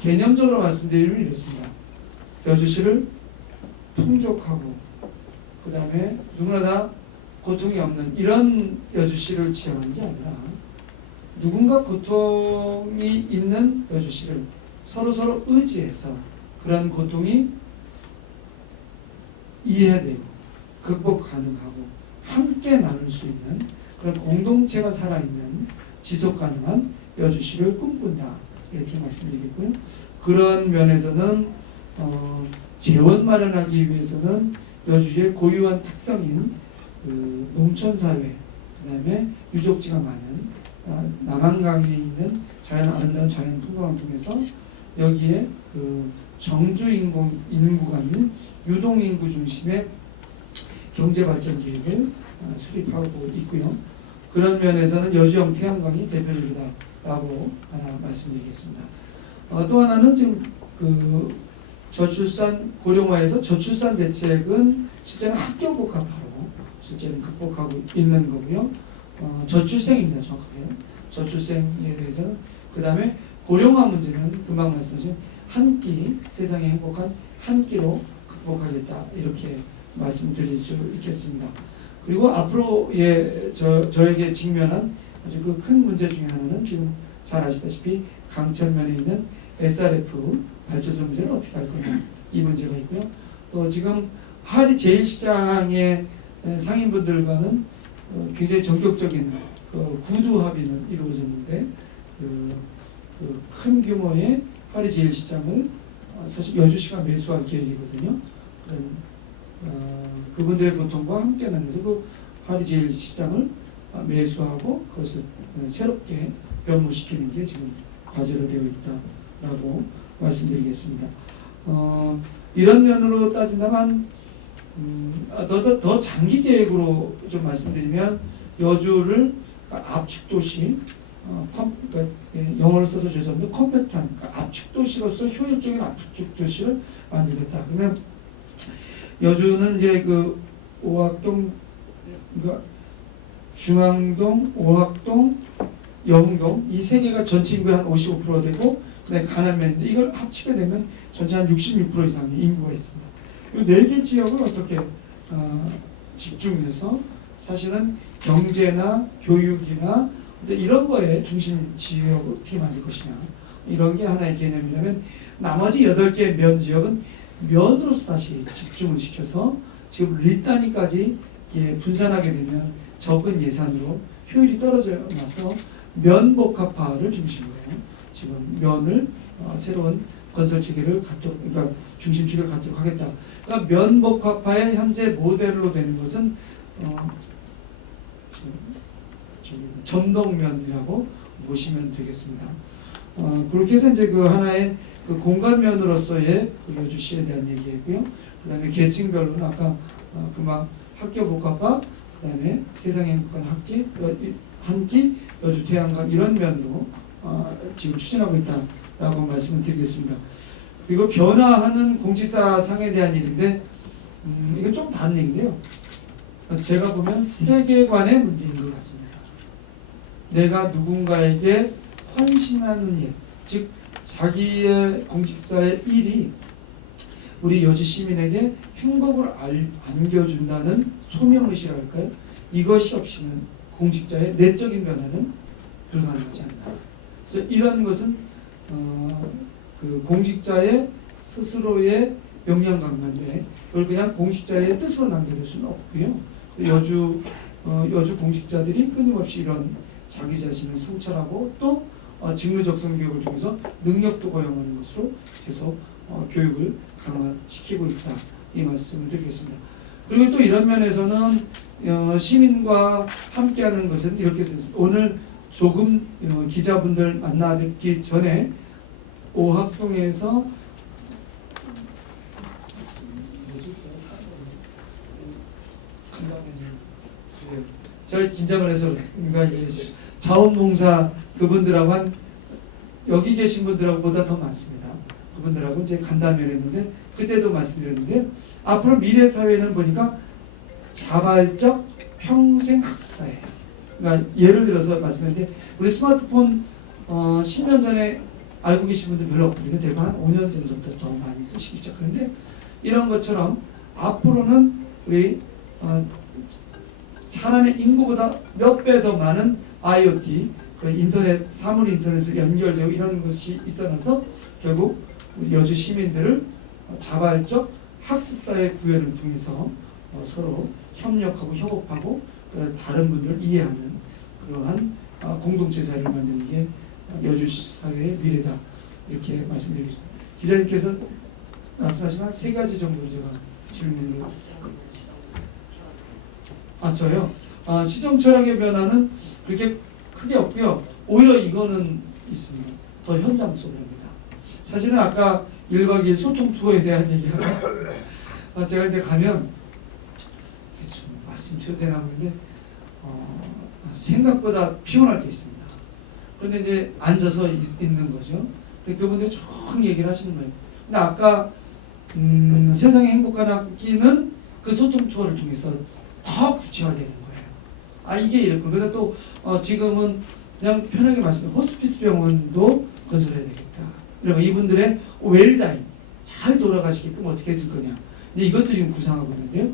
개념적으로 말씀드리면 이렇습니다. 여주시를 풍족하고 그 다음에 누구나 다 고통이 없는 이런 여주시를 지향하는 게 아니라, 누군가 고통이 있는 여주시를 서로 의지해서 그런 고통이 이해되고 극복 가능하고 함께 나눌 수 있는 그런 공동체가 살아있는 지속 가능한 여주시를 꿈꾼다, 이렇게 말씀드리겠고요. 그런 면에서는 재원 마련하기 위해서는 여주시의 고유한 특성인 농촌사회, 그 다음에 유적지가 많은 남한강에 있는 아름다운 자연 풍광을 통해서 여기에 정주 인구가 아닌 유동 인구 중심의 경제 발전 계획을 수립하고 있고요. 그런 면에서는 여주형 태양광이 대표적이다라고 하나 말씀드리겠습니다. 또 하나는 지금 저출산 고령화에서 저출산 대책은 실제는 학교 복합화로 실제는 극복하고 있는 거고요. 저출생입니다, 정확하게. 저출생에 대해서는. 그 다음에 고령화 문제는 금방 말씀하신 한 끼, 세상의 행복한 한 끼로 극복하겠다, 이렇게 말씀드릴 수 있겠습니다. 그리고 앞으로 저에게 직면한 아주 큰 문제 중에 하나는 지금 잘 아시다시피 강천면에 있는 SRF 발전소 문제를 어떻게 할 거냐, 이 문제가 있고요. 또 지금 하리 제1시장의 상인분들과는 굉장히 전격적인 구두 합의는 이루어졌는데, 큰 규모의 하리 제1시장을 사실 여주시가 매수할 계획이거든요. 그분들의 고통과 함께 나누면서 하리 제1시장을 매수하고 그것을 새롭게 변모시키는 게 지금 과제로 되어 있다라고 말씀드리겠습니다. 이런 면으로 따진다면 더 장기 계획으로 좀 말씀드리면, 여주를 압축도시, 영어를 써서 죄송합니다. 컴패턴, 압축도시로서 효율적인 압축도시를 만들겠다. 그러면 여주는 이제 오학동, 중앙동, 오학동, 영동, 이 3개가 전체 인구의 한 55% 되고, 그다음에 가남면인데 이걸 합치게 되면 전체 한 66% 이상의 인구가 있습니다. 이 4개 지역을 어떻게 집중해서 사실은 경제나 교육이나 이런 거에 중심 지역을 어떻게 만들 것이냐, 이런 게 하나의 개념이라면, 나머지 8개의 면 지역은 면으로서 다시 집중을 시켜서 지금 리단위까지 분산하게 되면 적은 예산으로 효율이 떨어져 나서 면복합화를 중심으로 지금 면을 새로운 건설 체계를 갖도록, 그러니까 중심 체계를 갖도록 하겠다. 그러니까 면복합화의 현재 모델로 되는 것은 전동면이라고 보시면 되겠습니다. 그렇게 해서 이제 그 하나의 그 공간면으로서의 그 여주시에 대한 얘기했고요. 그다음에 계층별로는 아까 금방 학교 복합화, 그다음에 세상의 행복한 한 끼, 여주 태양각 이런 면으로 지금 추진하고 있다라고 말씀을 드리겠습니다. 그리고 변화하는 공직사상에 대한 일인데 이건 좀 다른 얘기인데요. 제가 보면 세계관의 문제인 것 같습니다. 내가 누군가에게 헌신하는 일, 즉 자기의 공직사의 일이 우리 여주 시민에게 행복을 안겨준다는 소명의식이라 할까요? 이것이 없이는 공직자의 내적인 변화는 불가능하지 않나. 그래서 이런 것은 그 공직자의 스스로의 역량강만데 그걸 그냥 공직자의 뜻으로 남겨둘 수는 없고요. 여주 공직자들이 끊임없이 이런 자기 자신을 성찰하고 또 직무적성 교육을 통해서 능력도 고용하는 것으로 계속 교육을 강화시키고 있다. 이 말씀을 드리겠습니다. 그리고 또 이런 면에서는 시민과 함께하는 것은 이렇게 했습니다. 오늘 조금 기자분들 만나 뵙기 전에 오학동에서 제가 긴장을 해서 그런가 이해해 주십시오. 자원봉사 그분들하고 한 여기 계신 분들하고 보다 더 많습니다. 그분들하고 이제 간담회를 했는데 그때도 말씀드렸는데요. 앞으로 미래 사회는 보니까 자발적 평생 학습사예요. 그러니까 예를 들어서 말씀드렸는데 우리 스마트폰 10년 전에 알고 계신 분들 별로 없거든요. 대부분 한 5년 전부터 더 많이 쓰시기 시작하는데 이런 것처럼 앞으로는 우리 사람의 인구보다 몇 배 더 많은 IoT, 그 인터넷, 사물 인터넷으로 연결되고 이런 것이 있어나서 결국 우리 여주 시민들을 자발적 학습사의 구현을 통해서 서로 협력하고 협업하고 다른 분들을 이해하는 그러한 공동체 사회를 만드는 게 여주 사회의 미래다. 이렇게 말씀드리겠습니다. 기자님께서 말씀하신 한 3가지 정도로 제가 질문을 저요? 시정 철학의 변화는 그렇게 크게 없고요. 오히려 이거는 있습니다. 더 현장 속으로 합니다. 사실은 아까 1박 2일 소통 투어에 대한 얘기하고 제가 이제 가면 좀 말씀 드려도 되나 모르겠는데 생각보다 피곤할 때 있습니다. 그런데 이제 앉아서 있는 거죠. 근데 그분들이 쭉 얘기를 하시는 거예요. 근데 아까 세상의 행복한 학기는 그 소통 투어를 통해서 더 구체화되는 거예요. 이게 이렇고 그러다 또 지금은 그냥 편하게 말씀드리면 호스피스 병원도 건설해야 되겠다. 그리고 이분들의 웰다잉 잘 돌아가시게끔 어떻게 해줄 거냐. 근데 이것도 지금 구상하고 있는데요.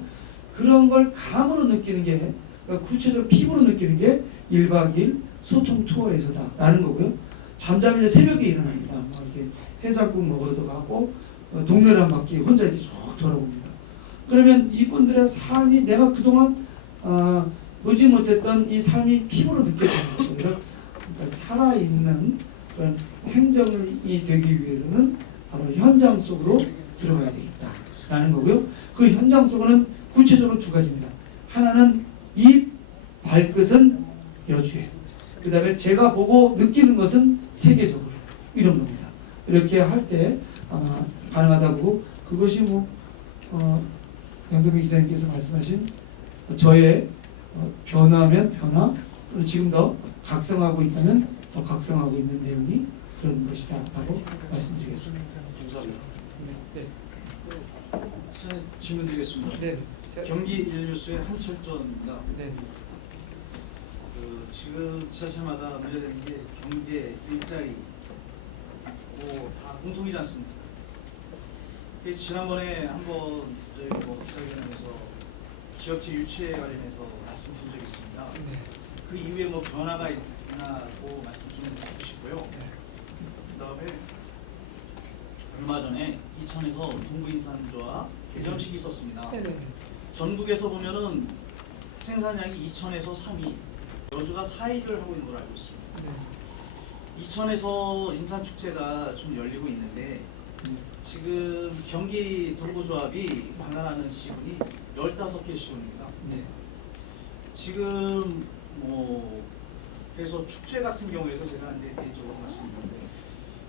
그런 걸 감으로 느끼는 게 그러니까 구체적으로 피부로 느끼는 게 1박 2일 소통 투어에서다라는 거고요. 잠자면 이제 새벽에 일어납니다. 이렇게 해장국 먹으러도 가고 동네를 한 바퀴 혼자 이렇게 쭉 돌아봅니다. 그러면 이분들의 삶이 내가 그동안 보지 못했던 이 삶이 피부로 느껴지는 거죠. 그러니까 살아있는 그런 행정이 되기 위해서는 바로 현장 속으로 들어가야 되겠다라는 거고요. 그 현장 속으로는 구체적으로 2가지입니다. 하나는 이 발끝은 여주예요. 그 다음에 제가 보고 느끼는 것은 세계적으로 이런 겁니다. 이렇게 할 때 가능하다고 그것이 양동민 기자님께서 말씀하신 저의 변화면 변화 지금 더 각성하고 있다면 더 각성하고 있는 내용이 그런 것이다 라고 말씀드리겠습니다. 감사합니다. 네. 질문 드리겠습니다. 네. 경기 일뉴스의 한철전입니다. 네. 지금 지자체마다 문제되는 게 경제, 일자리 다 공통이지 않습니까? 지난번에 한번 저희 기자회견에서 지역체 유치에 관련해서 말씀드린 적이 있습니다. 네. 그 이후에 변화가 있나고 말씀 좀 해주시고요. 네. 그다음에 얼마 전에 이천에서 동부인산조합 개점식이 있었습니다. 네. 전국에서 보면은 생산량이 2천에서 3위, 여주가 4위를 하고 있는 걸 알고 있습니다. 네. 이천에서 인산축제가 좀 열리고 있는데 지금 경기 동부조합이 관할하는 시군이 15개 시군입니다. 네. 지금 뭐 그래서 축제 같은 경우에도 제가 이제 개인적으로 말씀드렸는데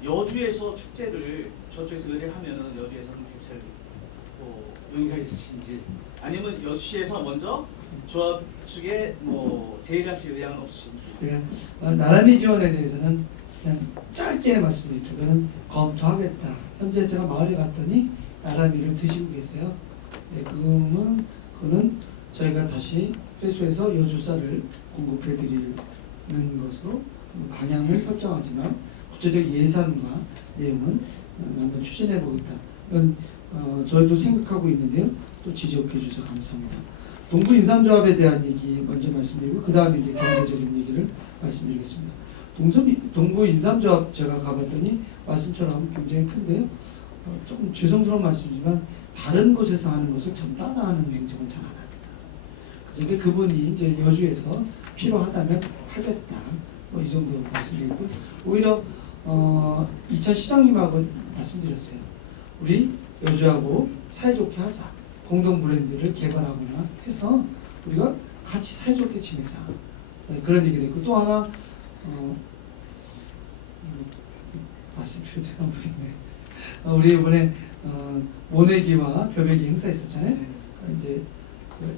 여주에서 축제를 저쪽에서 의뢰를 하면은 여주에서는 대체로 뭐 의의가 있으신지 아니면 여주시에서 먼저 조합 측에 뭐 제의를 하실 의향은 없으신지. 네, 나란히 지원에 대해서는 그냥 짧게 말씀드리면 검토하겠다. 현재 제가 마을에 갔더니 나란히를 드시고 계세요. 네, 그거는 저희가 다시 회수해서 여주쌀을 공급해드리는 것으로 방향을 설정하지만 구체적 예산과 내용은 한번 추진해보겠다. 이건 저희도 생각하고 있는데요. 또 지적해 주셔서 감사합니다. 동부 인삼조합에 대한 얘기 먼저 말씀드리고 그 다음에 이제 경제적인 얘기를 말씀드리겠습니다. 동부 인삼조합 제가 가봤더니 말씀처럼 굉장히 큰데요. 조금 죄송스러운 말씀이지만 다른 곳에서 하는 것을 좀 따라하는 행정은 잘 안 합니다. 그래서 그분이 이제 여주에서 필요하다면 하겠다. 뭐 이 정도 말씀드리고 오히려 2차 시장님하고 말씀드렸어요. 우리 여주하고 사이좋게 하자. 공동 브랜드를 개발하거나 해서 우리가 같이 사이좋게 지내자. 네, 그런 얘기를 했고 또 하나 말씀드려도 제가 모르겠네. 우리 이번에 모내기와 벼베기 행사 있었잖아요. 이제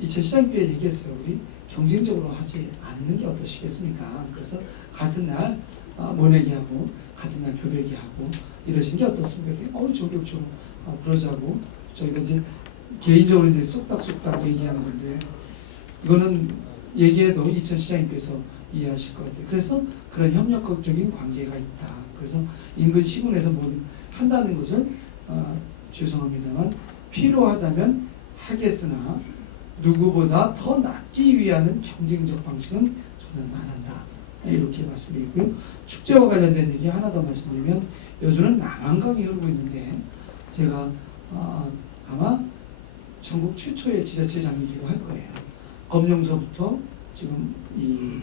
2차 시장기에 얘기했어요. 우리 경쟁적으로 하지 않는 게 어떠시겠습니까? 그래서 같은 날 모내기하고 같은 날 벼베기하고 이러신 게 어떻습니까? 저격적으로 그러자고 저희가 이제 개인적으로 이제 쏙닥쏙닥 얘기하는 건데 이거는 얘기해도 2차 시장님께서 이해하실 것 같아요. 그래서 그런 협력적인 관계가 있다. 그래서 인근 시군에서 뭐 한다는 것은 죄송합니다만 필요하다면 하겠으나 누구보다 더 낫기 위한 경쟁적 방식은 저는 안 한다. 이렇게 말씀드리고요. 축제와 관련된 얘기 하나 더 말씀드리면 여주는 남한강이 흐르고 있는데 제가 아마 전국 최초의 지자체장이기도 할 거예요. 검룡서부터 지금 이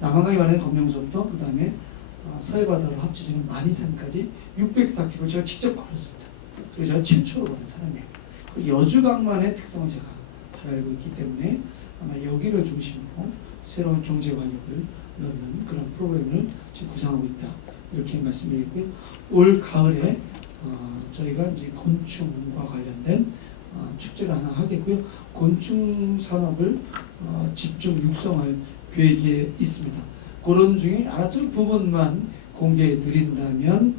남한강에 관한 검룡서부터 그 다음에 서해바다로 합쳐지는 만이산까지 604km 제가 직접 걸었습니다. 그래서 제가 최초로 걸은 사람이에요. 그 여주강만의 특성을 제가 잘 알고 있기 때문에 아마 여기를 중심으로 새로운 경제관역을 넣는 그런 프로그램을 지금 구상하고 있다. 이렇게 말씀드리고요. 올 가을에 저희가 이제 곤충과 관련된 축제를 하나 하겠고요. 곤충 산업을 집중 육성할 계획에 있습니다. 그런 중에 아주 부분만 공개해 드린다면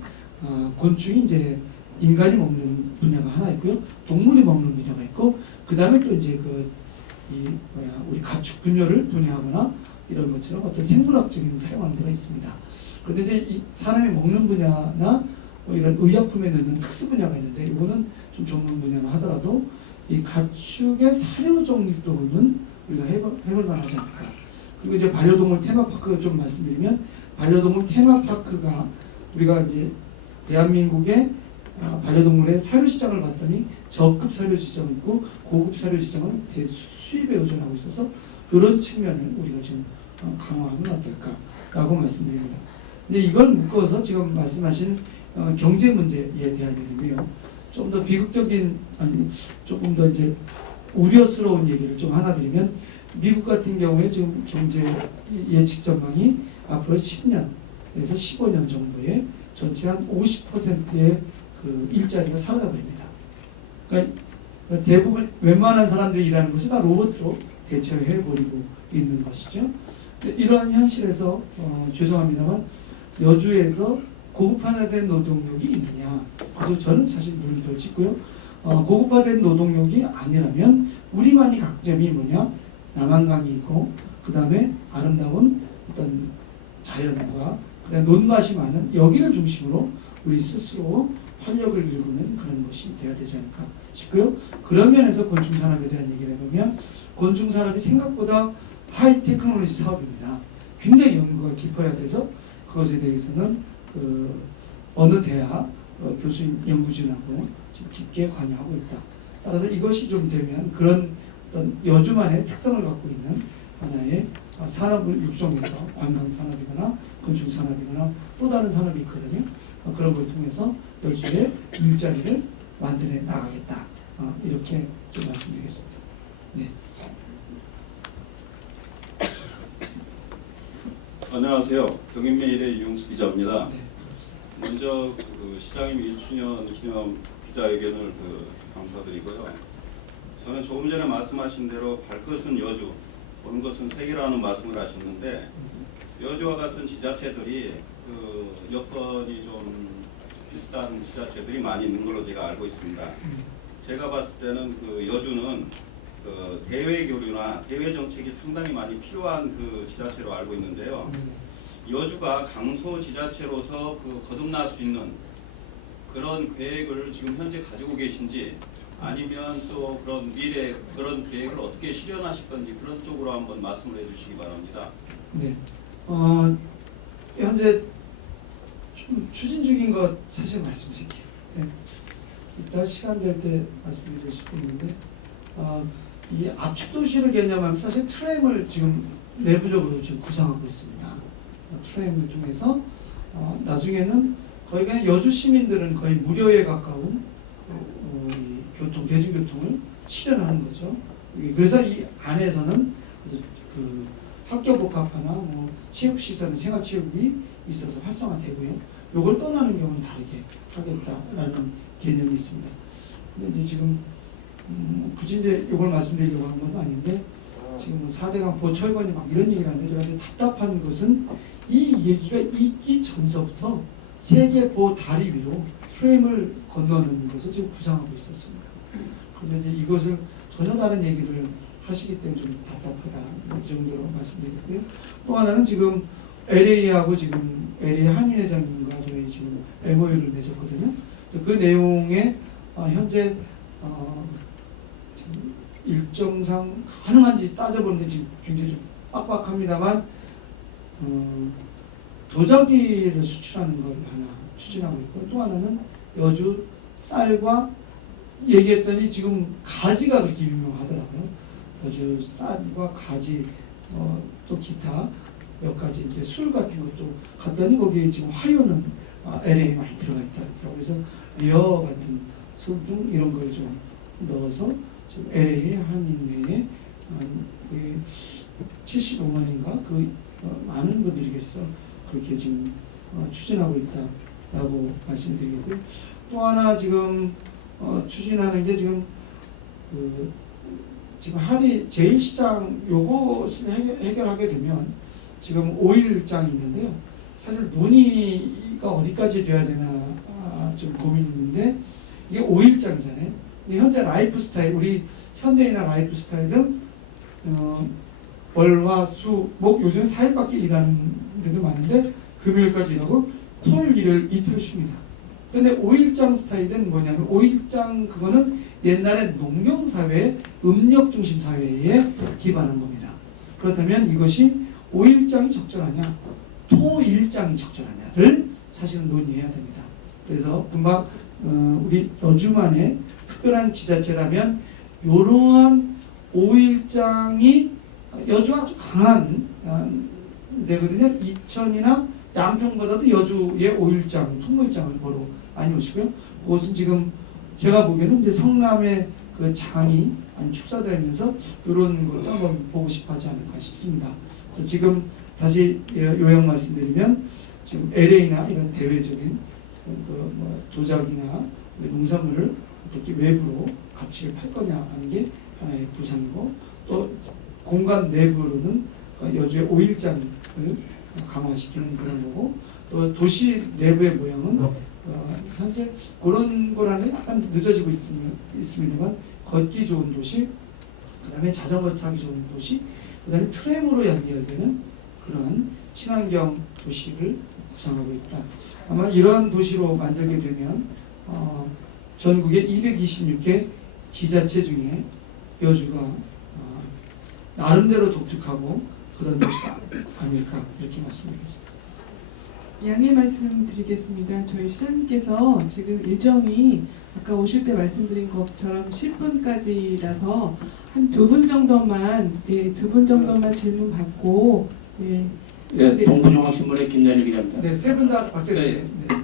곤충이 이제 인간이 먹는 분야가 하나 있고요. 동물이 먹는 분야가 있고 그 다음에 또 이제 우리 가축 분열을 분해하거나 이런 것처럼 어떤 생물학적인 사용하는 데가 있습니다. 그런데 이제 이 사람이 먹는 분야나 뭐 이런 의약품에 넣는 특수 분야가 있는데 이거는 좀 전문 분야로 하더라도 이 가축의 사료 정도는 우리가 해볼 만하지 않을까. 그리고 이제 반려동물 테마파크 좀 말씀드리면 반려동물 테마파크가 우리가 이제 대한민국의 반려동물의 사료 시장을 봤더니 저급 사료 시장이 있고 고급 사료 시장은 수입에 의존하고 있어서 그런 측면을 우리가 지금 강화하면 어떨까라고 말씀드립니다. 근데 이걸 묶어서 지금 말씀하신 경제 문제에 대한 얘기고요. 좀 더 비극적인 조금 더 이제 우려스러운 얘기를 좀 하나 드리면 미국 같은 경우에 지금 경제 예측 전망이 앞으로 10년에서 15년 정도에 전체 한 50%의 그 일자리가 사라져버립니다. 그러니까 대부분 웬만한 사람들이 일하는 것을 다 로봇으로 대체해버리고 있는 것이죠. 이러한 현실에서 죄송합니다만 여주에서 고급화된 노동력이 있느냐. 그래서 저는 사실 물음표를 짓고요. 고급화된 노동력이 아니라면 우리만이 강점이 뭐냐. 남한강이 있고 그 다음에 아름다운 어떤 자연과 그다음에 논맛이 많은 여기를 중심으로 우리 스스로 활력을 일구는 그런 것이 되어야 되지 않을까 싶고요. 그런 면에서 곤충산업에 대한 얘기를 해보면 곤충산업이 생각보다 하이테크놀로지 사업입니다. 굉장히 연구가 깊어야 돼서 그것에 대해서는 어느 대학 교수님 연구진하고 지금 깊게 관여하고 있다. 따라서 이것이 좀 되면 그런 어떤 여주만의 특성을 갖고 있는 하나의 산업을 육성해서 관광산업이거나 건축산업이거나 또 다른 산업이 있거든요. 그런 걸 통해서 여주의 일자리를 만들어 나가겠다. 이렇게 좀 말씀드리겠습니다. 네. 안녕하세요. 경인매일의 유용수 기자입니다. 먼저 시장님 1주년 기념 기자회견을 감사드리고요. 저는 조금 전에 말씀하신 대로 발 것은 여주, 보는 것은 세계라는 말씀을 하셨는데 여주와 같은 지자체들이 여건이 좀 비슷한 지자체들이 많이 있는 걸로 제가 알고 있습니다. 제가 봤을 때는 여주는 대외 교류나 대외 정책이 상당히 많이 필요한 지자체로 알고 있는데요. 여주가 강소 지자체로서 거듭날 수 있는 그런 계획을 지금 현재 가지고 계신지 아니면 또 그런 미래 그런 계획을 어떻게 실현하실 건지 그런 쪽으로 한번 말씀을 해주시기 바랍니다. 네, 현재 좀 추진 중인 것 사실 말씀드릴게요. 네. 이따 시간 될 때 말씀드리고 싶었는데 이 압축도시를 개념하면 사실 트램을 지금 내부적으로 지금 구상하고 있습니다. 트램을 통해서 나중에는 거의 그냥 여주 시민들은 거의 무료에 가까운 교통, 대중교통을 실현하는 거죠. 그래서 이 안에서는 학교복합화나 체육시설, 생활체육이 있어서 활성화되고요. 요걸 떠나는 경우는 다르게 하겠다라는 개념이 있습니다. 근데 이제 지금 굳이 이제 이걸 말씀드리려고 한 건 아닌데 지금 4대강 보철건이 막 이런 얘기를 하는데 제가 이제 답답한 것은 이 얘기가 있기 전서부터 세계 보다리 위로 프레임을 건너는 것을 지금 구상하고 있었습니다. 그런데 이제 이것을 전혀 다른 얘기를 하시기 때문에 좀 답답하다 이 정도로 말씀드리고요. 또 하나는 지금 LA하고 지금 LA 한인회장님과 저희 지금 MOU를 맺었거든요. 그 내용에 현재 지금 일정상 가능한지 따져보는데 지금 굉장히 좀 빡빡합니다만 도자기를 수출하는 걸 하나 추진하고 있고 또 하나는 여주 쌀과 얘기했더니 지금 가지가 그렇게 유명하더라고요. 여주 쌀과 가지 또 기타 몇 가지 이제 술 같은 것도 갔더니 거기에 지금 화료는 LA에 많이 들어가 있다고 그래서 리어 같은 술 등 이런 걸 좀 넣어서 지금 LA 한인회에 75만인가 많은 분들이 계셔서 그렇게 지금 추진하고 있다라고 말씀드리고요. 또 하나 지금 추진하는 게 지금 지금 한이 제1시장 요것을 해결하게 되면 지금 5일장이 있는데요. 사실 논의가 어디까지 돼야 되나 좀 고민이 있는데 이게 5일장이잖아요. 현재 라이프 스타일 우리 현대인의 라이프 스타일은 월, 화, 수, 목 요즘은 4일밖에 일하는 데도 많은데 금요일까지 일하고 토요일, 일요일 이틀 쉽니다. 근데 5일장 스타일은 뭐냐면 5일장 그거는 옛날에 농경사회, 음력중심 사회에 기반한 겁니다. 그렇다면 이것이 5일장이 적절하냐, 토일장이 적절하냐를 사실은 논의해야 됩니다. 그래서 금방 우리 여주만의 특별한 지자체라면 이러한 5일장이 여주가 아주 강한 데거든요. 이천이나 양평보다도 여주의 5일장, 통일장을 보러 많이 오시고요. 그것은 지금 제가 보기에는 이제 성남의 그 장이 많이 축소되면서 이런 것도 한번 보고 싶어 하지 않을까 싶습니다. 그래서 지금 다시 요약 말씀드리면 지금 LA나 이런 대외적인 도자기나 농산물을 어떻게 외부로 값지게 팔 거냐 하는 게 하나의 부상이고 또 공간 내부로는 여주의 5일장을 강화시키는 그런 거고 또 도시 내부의 모양은 현재 그런 거라는 약간 늦어지고 있습니다만 걷기 좋은 도시, 그 다음에 자전거 타기 좋은 도시, 그 다음에 트램으로 연결되는 그런 친환경 도시를 구상하고 있다. 아마 이러한 도시로 만들게 되면 전국의 226개 지자체 중에 여주가 나름대로 독특하고 그런 도시가 아닐까 이렇게 말씀드리겠습니다. 양해 말씀드리겠습니다. 저희 시장님께서 지금 일정이 아까 오실 때 말씀드린 것처럼 10분까지라서 한 2분 정도만 2분 정도만 질문 받고 동부중앙신문의 김연희 기자입니다. 네, 세 분 다 바뀌었습니다. 네.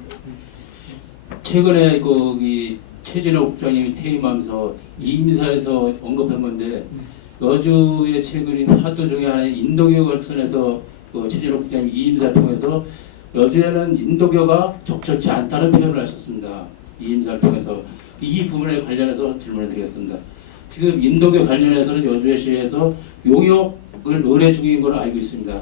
최근에 거기 최진호 국장님이 퇴임하면서 이임사에서 언급한 건데 여주의 최근인 화두 중에 하나인 인동역을 선에서 그 최진호 국장님 이임사 통해서 여주에는 인도교가 적절치 않다는 표현을 하셨습니다. 이임사를 통해서 이 부분에 관련해서 질문을 드리겠습니다. 지금 인도교 관련해서는 여주시에서 용역을 의뢰 중인 걸로 알고 있습니다.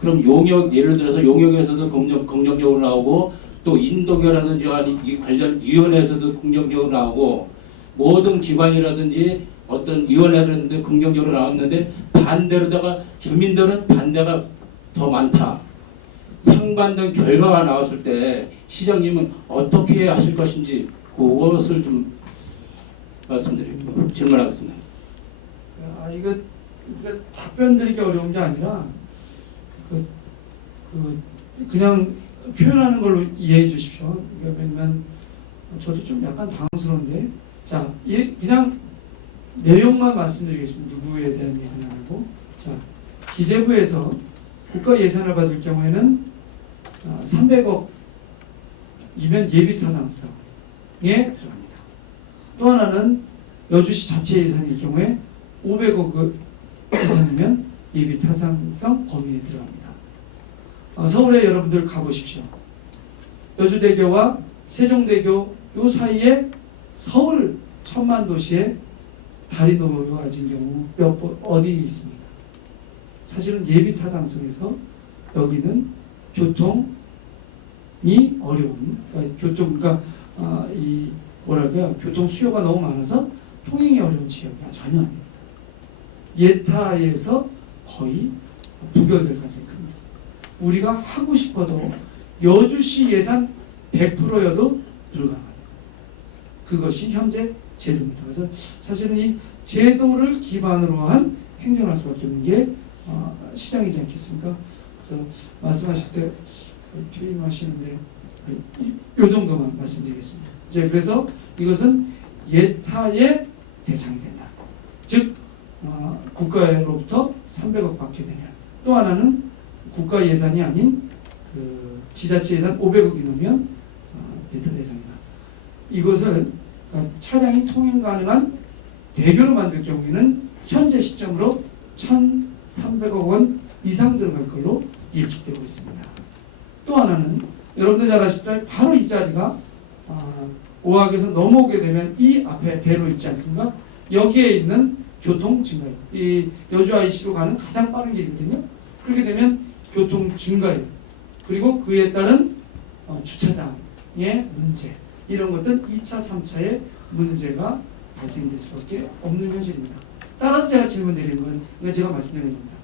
그럼 용역, 예를 들어서 용역에서도 긍정적으로 나오고 또 인도교라든지 이 관련 위원회에서도 긍정적으로 나오고 모든 기관이라든지 어떤 위원회라든지 긍정적으로 나왔는데 반대로다가 주민들은 반대가 더 많다. 상반된 결과가 나왔을 때 시장님은 어떻게 하실 것인지 그것을 좀 말씀드리고 질문하겠습니다. 이거 답변 드리기 어려운 게 아니라 그냥 표현하는 걸로 이해해 주십시오. 왜냐면 저도 좀 약간 당황스러운데, 자, 그냥 내용만 말씀드리겠습니다. 누구에 대한 얘기는 아니고, 자, 기재부에서 국가 예산을 받을 경우에는 300억이면 예비 타당성에 들어갑니다. 또 하나는 여주시 자체 예산일 경우에 500억 예산이면 예비 타당성 범위에 들어갑니다. 서울에 여러분들 가보십시오. 여주대교와 세종대교 요 사이에 서울 천만 도시에 다리 놓아진 경우 어디 있습니까? 사실은 예비 타당성에서 여기는 교통이 어려운, 그러니까 이 뭐랄까요, 교통 수요가 너무 많아서 통행이 어려운 지역이 전혀 아닙니다. 예타에서 거의 부결될 가능성이 큽니다. 우리가 하고 싶어도 여주시 예산 100%여도 불가능합니다. 그것이 현재 제도입니다. 그래서 사실은 이 제도를 기반으로 한 행정을 할 수밖에 없는 게 시장이지 않겠습니까? 그래서 말씀하실 때 퇴임하시는데 이 정도만 말씀드리겠습니다. 이제 그래서 이것은 예타의 대상이 된다. 즉 국가로부터 300억 받게 되면, 또 하나는 국가 예산이 아닌 그 지자체 예산 500억이 넘으면 예타 대상이다. 이것을 차량이 통행 가능한 대교로 만들 경우에는 현재 시점으로 1,300억 원 이상 들어갈 걸로 예측되고 있습니다. 또 하나는 여러분들 잘 아시다시피 바로 이 자리가 오악에서 넘어오게 되면 이 앞에 대로 있지 않습니까? 여기에 있는 교통 증가율, 이 여주 IC로 가는 가장 빠른 길이거든요. 그렇게 되면 교통 증가율, 그리고 그에 따른 주차장의 문제, 이런 것들 2차, 3차의 문제가 발생될 수밖에 없는 현실입니다. 따라서 제가 질문드리는 건, 이거 제가 말씀드리는 겁니다.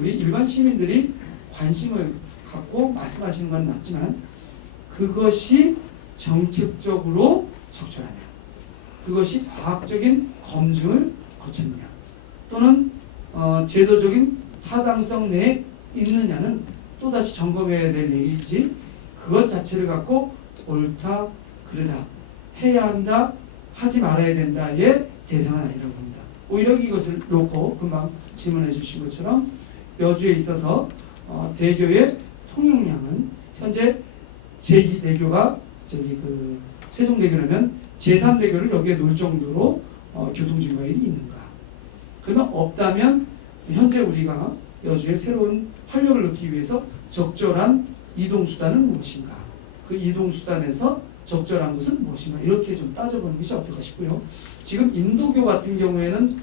우리 일반 시민들이 관심을 갖고 말씀하시는 건 맞지만 그것이 정책적으로 적절하냐, 그것이 과학적인 검증을 거쳤느냐, 또는 제도적인 타당성 내에 있느냐는 또다시 점검해야 될 얘기이지, 그것 자체를 갖고 옳다, 그르다, 해야 한다, 하지 말아야 된다의 대상은 아니라고 봅니다. 오히려 이것을 놓고 금방 질문해 주신 것처럼 여주에 있어서 대교의 통행량은 현재 제2대교가 세종대교라면 제3대교를 여기에 놓을 정도로 교통증가율이 있는가? 그러면 없다면 현재 우리가 여주에 새로운 활력을 넣기 위해서 적절한 이동수단은 무엇인가? 그 이동수단에서 적절한 것은 무엇인가? 이렇게 좀 따져보는 것이 어떨까 싶고요. 지금 인도교 같은 경우에는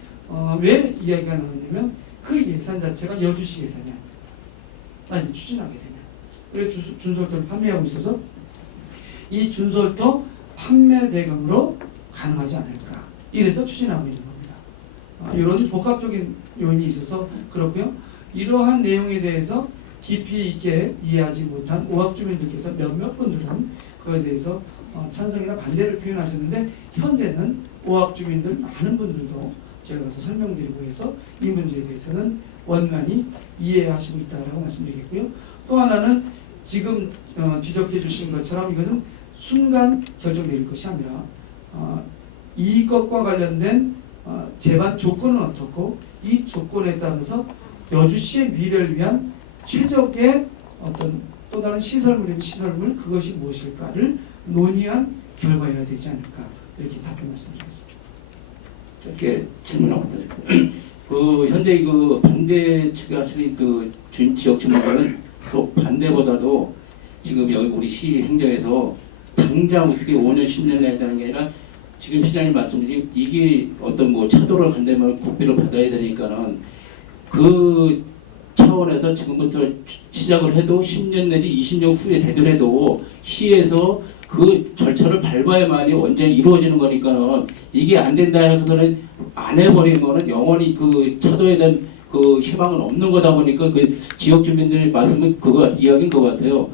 왜 이야기가 나오냐면 그 예산 자체가 여주시 예산이 아닙니다. 아니, 추진하게 되면. 그래서 준솔토를 판매하고 있어서 이 준솔토 판매 대금으로 가능하지 않을까. 이래서 추진하고 있는 겁니다. 이런 복합적인 요인이 있어서 그렇고요. 이러한 내용에 대해서 깊이 있게 이해하지 못한 오학 주민들께서 몇몇 분들은 그에 대해서 찬성이나 반대를 표현하셨는데, 현재는 오학 주민들 많은 분들도 제가 가서 설명드리고 해서 이 문제에 대해서는 원만히 이해하시고 있다고 말씀드리겠고요. 또 하나는 지금 지적해 주신 것처럼 이것은 순간 결정 내릴 것이 아니라 이것과 관련된 제반 조건은 어떻고, 이 조건에 따라서 여주시의 미래를 위한 최적의 어떤 또 다른 시설물 그것이 무엇일까를 논의한 결과여야 되지 않을까, 이렇게 답변 말씀드리겠습니다. 짧게 질문하고 그 현재 그 반대 측에 하시는 그 지역 주민들은 또 반대보다도 지금 여기 우리 시 행정에서 당장 어떻게 5년 10년 내야 되는 게 아니라 지금 시장님 말씀드린 이게 어떤 뭐 차도를 간다면 국비를 받아야 되니까는 그 차원에서 지금부터 시작을 해도 10년 내지 20년 후에 되더라도 시에서 그 절차를 밟아야만이 언제 이루어지는 거니까는 이게 안 된다 해서는 안 해버리는 거는 영원히 그 차도에 대한 그 희망은 없는 거다 보니까 그 지역 주민들의 말씀은 이야기인 것 같아요.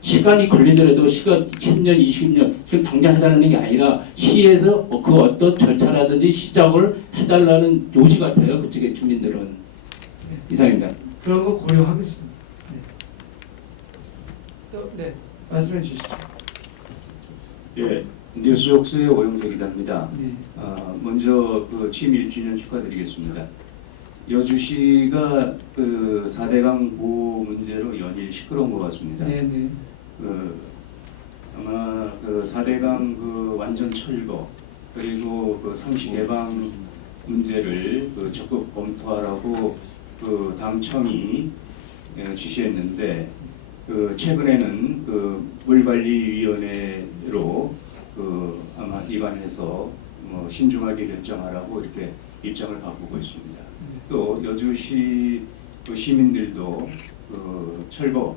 시간이 걸리더라도 시간 10년, 20년 지금 당장 해달라는 게 아니라 시에서 그 어떤 절차라든지 시작을 해달라는 요지 같아요. 그쪽의 주민들은. 이상입니다. 그런 거 고려하겠습니다. 네, 말씀해 주시죠. 예, 뉴스옥스의 오영석 기자입니다. 네. 먼저 그 취임 1주년 축하드리겠습니다. 여주시가 그 4대강 보호 문제로 연일 시끄러운 것 같습니다. 네네. 아마 그 4대강 그 완전 철거 그리고 그 상시 개방 문제를 그 적극 검토하라고 그 당청이 지시했는데 그 최근에는 그 물관리위원회로 그 아마 입안해서 뭐 신중하게 결정하라고 이렇게 입장을 바꾸고 있습니다. 또 여주시 그 시민들도 그 철거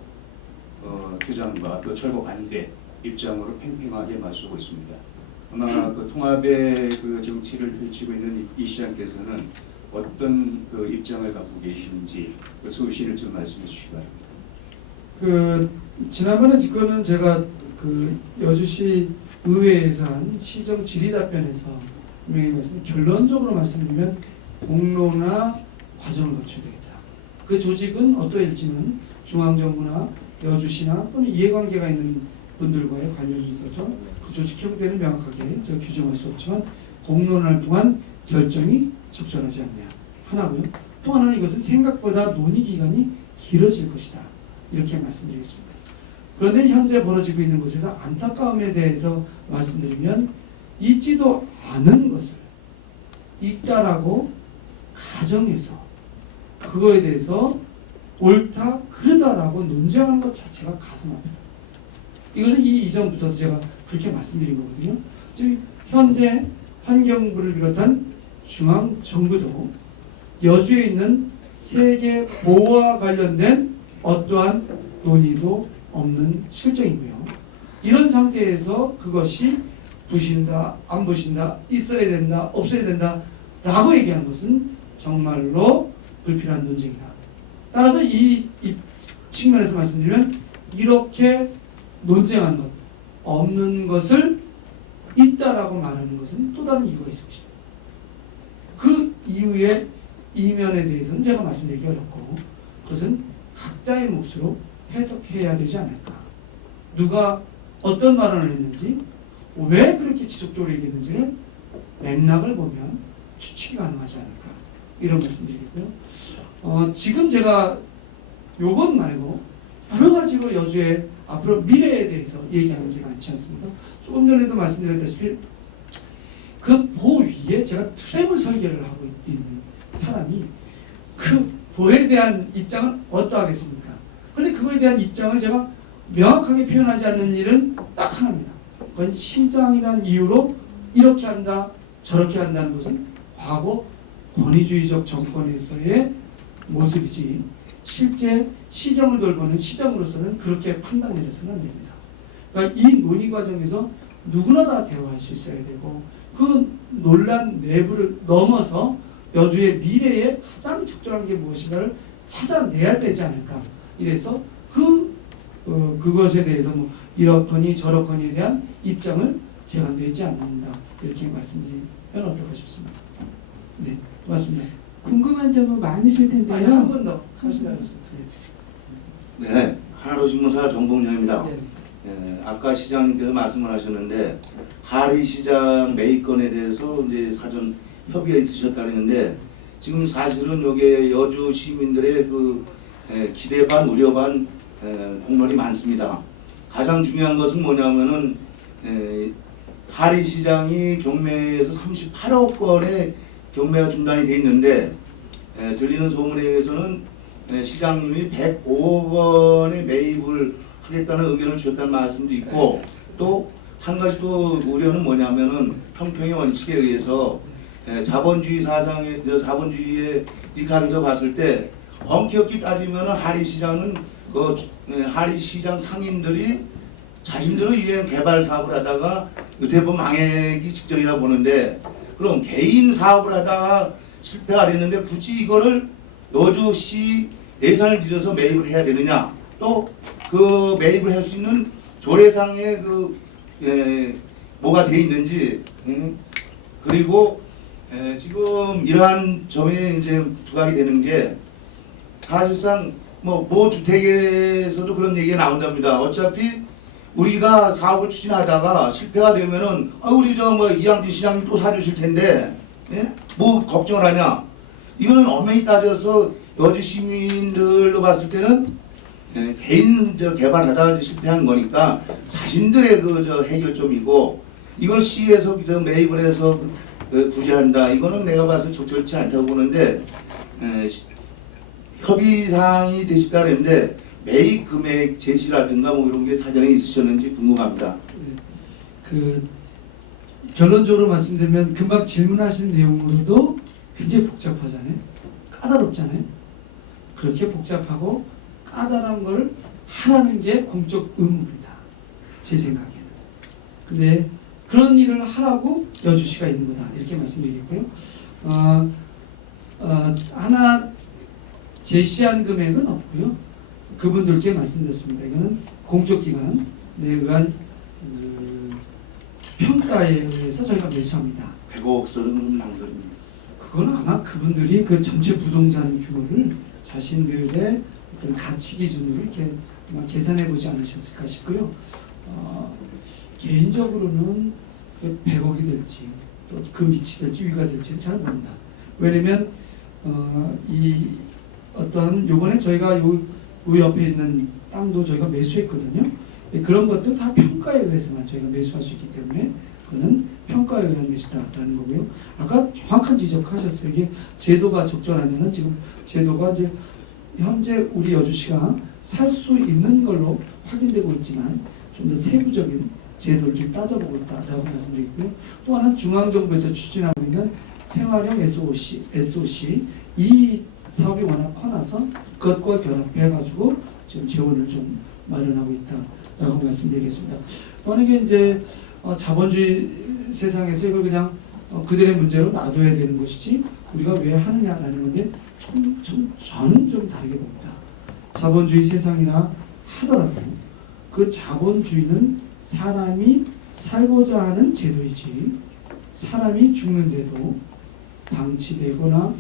주장과 또 철거 반대 입장으로 팽팽하게 맞서고 있습니다. 아마 그 통합의 그 정치를 펼치고 있는 이 시장께서는 어떤 그 입장을 갖고 계시는지 그 소신을 좀 말씀해 주시기 바랍니다. 그 지난번에 그거는 제가 그 여주시 의회에서 한 시정 질의 답변에서 분명히 결론적으로 말씀드리면 공론화 과정을 거쳐야 되겠다. 그 조직은 어떠할지는 중앙정부나 여주시나 또는 이해관계가 있는 분들과의 관련이 있어서 그 조직 형태는 명확하게 제가 규정할 수 없지만 공론화를 통한 결정이 적절하지 않냐 하나고요. 또 하나는 이것은 생각보다 논의 기간이 길어질 것이다. 이렇게 말씀드리겠습니다. 그런데 현재 벌어지고 있는 곳에서 안타까움에 대해서 말씀드리면 있지도 않은 것을 있다라고 가정해서 그거에 대해서 옳다 그르다라고 논쟁하는 것 자체가 가슴 아파요. 이것은 이전부터 제가 그렇게 말씀드린 거거든요. 지금 현재 환경부를 비롯한 중앙정부도 여주에 있는 세계 보호와 관련된 어떠한 논의도 없는 실정이고요. 이런 상태에서 그것이 부신다, 안 부신다, 있어야 된다, 없어야 된다 라고 얘기하는 것은 정말로 불필요한 논쟁이다. 따라서 이 측면에서 말씀드리면 이렇게 논쟁한 것, 없는 것을 있다라고 말하는 것은 또 다른 이유가 있을 것이다. 그 이유의 이면에 대해서는 제가 말씀드리기 어렵고 그것은 각자의 몫으로 해석해야 되지 않을까. 누가 어떤 발언을 했는지 왜 그렇게 지속적으로 얘기했는지를 맥락을 보면 추측이 가능하지 않을까. 이런 말씀드리고요. 지금 제가 요것 말고 여러 가지로 여주의 앞으로 미래에 대해서 얘기하는 게 많지 않습니까? 조금 전에도 말씀드렸다시피 그 보호 위에 제가 트램을 설계를 하고 있는 사람이 그 보호에 대한 입장은 어떠하겠습니까? 그런데 그거에 대한 입장을 제가 명확하게 표현하지 않는 일은 딱 하나입니다. 그건 시장이라는 이유로 이렇게 한다, 저렇게 한다는 것은 과거 권위주의적 정권에서의 모습이지 실제 시정을 돌보는 시정으로서는 그렇게 판단 내려서는 안 됩니다. 그러니까 이 논의 과정에서 누구나 다 대화할 수 있어야 되고 그 논란 내부를 넘어서 여주의 미래에 가장 적절한 게 무엇인가를 찾아내야 되지 않을까. 이래서 그것에 대해서 뭐 이렇거니 저렇거니에 대한 입장을 제가 내지 않는다. 이렇게 말씀드리면 어떨까 싶습니다. 네, 고맙습니다. 궁금한 점은 많으실 텐데요. 한 번 더 하시나요? 네, 하나로 신문사 정봉영입니다. 아까 시장님께서 말씀을 하셨는데 하리시장 매입건에 대해서 이제 사전 협의가 있으셨다는데 지금 사실은 여기 여주 시민들의 그 기대 반 우려 반 공론이 많습니다. 가장 중요한 것은 뭐냐면은 하리시장이 경매에서 38억 건의 경매가 중단이 돼 있는데 들리는 소문에 의해서는 시장님이 105억 원의 매입을 하겠다는 의견을 주셨다는 말씀도 있고, 또 한 가지 또 우려는 뭐냐면은 평평의 원칙에 의해서 자본주의 사상의 자본주의의 입각에서 봤을 때 엄격히 따지면은 하리시장은 그 하리시장 상인들이 자신들을 위한 개발 사업을 하다가 대부분 망하기 직전이라 보는데, 그럼 개인 사업을 하다가 실패하려는데 굳이 이거를 여주시 예산을 들여서 매입을 해야 되느냐, 또 그 매입을 할 수 있는 조례상의 뭐가 돼 있는지, 그리고 지금 이러한 점에 이제 부각이 되는 게, 사실상 모 주택에서도 그런 얘기가 나온답니다. 어차피 우리가 사업을 추진하다가 실패가 되면은 우리 이양진 시장님 또 사주실 텐데, 예? 뭐 걱정을 하냐? 이거는 엄연히 따져서 여주 시민들로 봤을 때는 개인 개발하다가 실패한 거니까 자신들의 해결점이고, 이걸 시에서 매입을 해서 구제한다. 이거는 내가 봐서 적절치 않다고 보는데, 협의사항이 되시다 그랬는데 매입 금액 제시라든가 뭐 이런 게 사전에 있으셨는지 궁금합니다. 그 결론적으로 말씀드리면 금방 질문하신 내용으로도 굉장히 복잡하잖아요. 까다롭잖아요. 그렇게 복잡하고 까다로운 걸 하라는 게 공적 의무입니다. 제 생각에는. 근데 그런 일을 하라고 여주시가 있는 거다. 이렇게 말씀드리겠고요. 하나 제시한 금액은 없고요. 그분들께 말씀드렸습니다. 이거는 공적기관에 의한 평가에 의해서 저희가 매수합니다. 105억 선은 낭설입니다. 그건 아마 그분들이 그 전체 부동산 규모를 자신들의 어떤 가치 기준으로 이렇게 아마 계산해 보지 않으셨을까 싶고요. 개인적으로는 100억이 될지 또 그 밑이 될지 위가 될지 잘 모른다. 왜냐면 이 어떤 요번에 저희가 요 옆에 있는 땅도 저희가 매수했거든요. 그런 것도 다 평가에 의해서만 저희가 매수할 수 있기 때문에 그거는 평가에 의한 매수다라는 거고요. 아까 정확한 지적하셨어요. 이게 제도가 적절하냐는 지금 제도가 이제 현재 우리 여주시가 살 수 있는 걸로 확인되고 있지만 좀 더 세부적인 제도를 좀 따져보고 있다라고 말씀드리고요. 또 하나는 중앙정부에서 추진하고 있는 생활형 SOC 이 사업이 워낙 커나서 그것과 결합해가지고 지금 재원을 좀 마련하고 있다라고 말씀드리겠습니다. 또 하나 게 이제 자본주의 세상에서 이걸 그냥 그들의 문제로 놔둬야 되는 것이지 우리가 왜 하느냐라는 건데 저는 좀 다르게 봅니다. 자본주의 세상이라 하더라도 그 자본주의는 사람이 살고자 하는 제도이지 사람이 죽는데도 방치되거나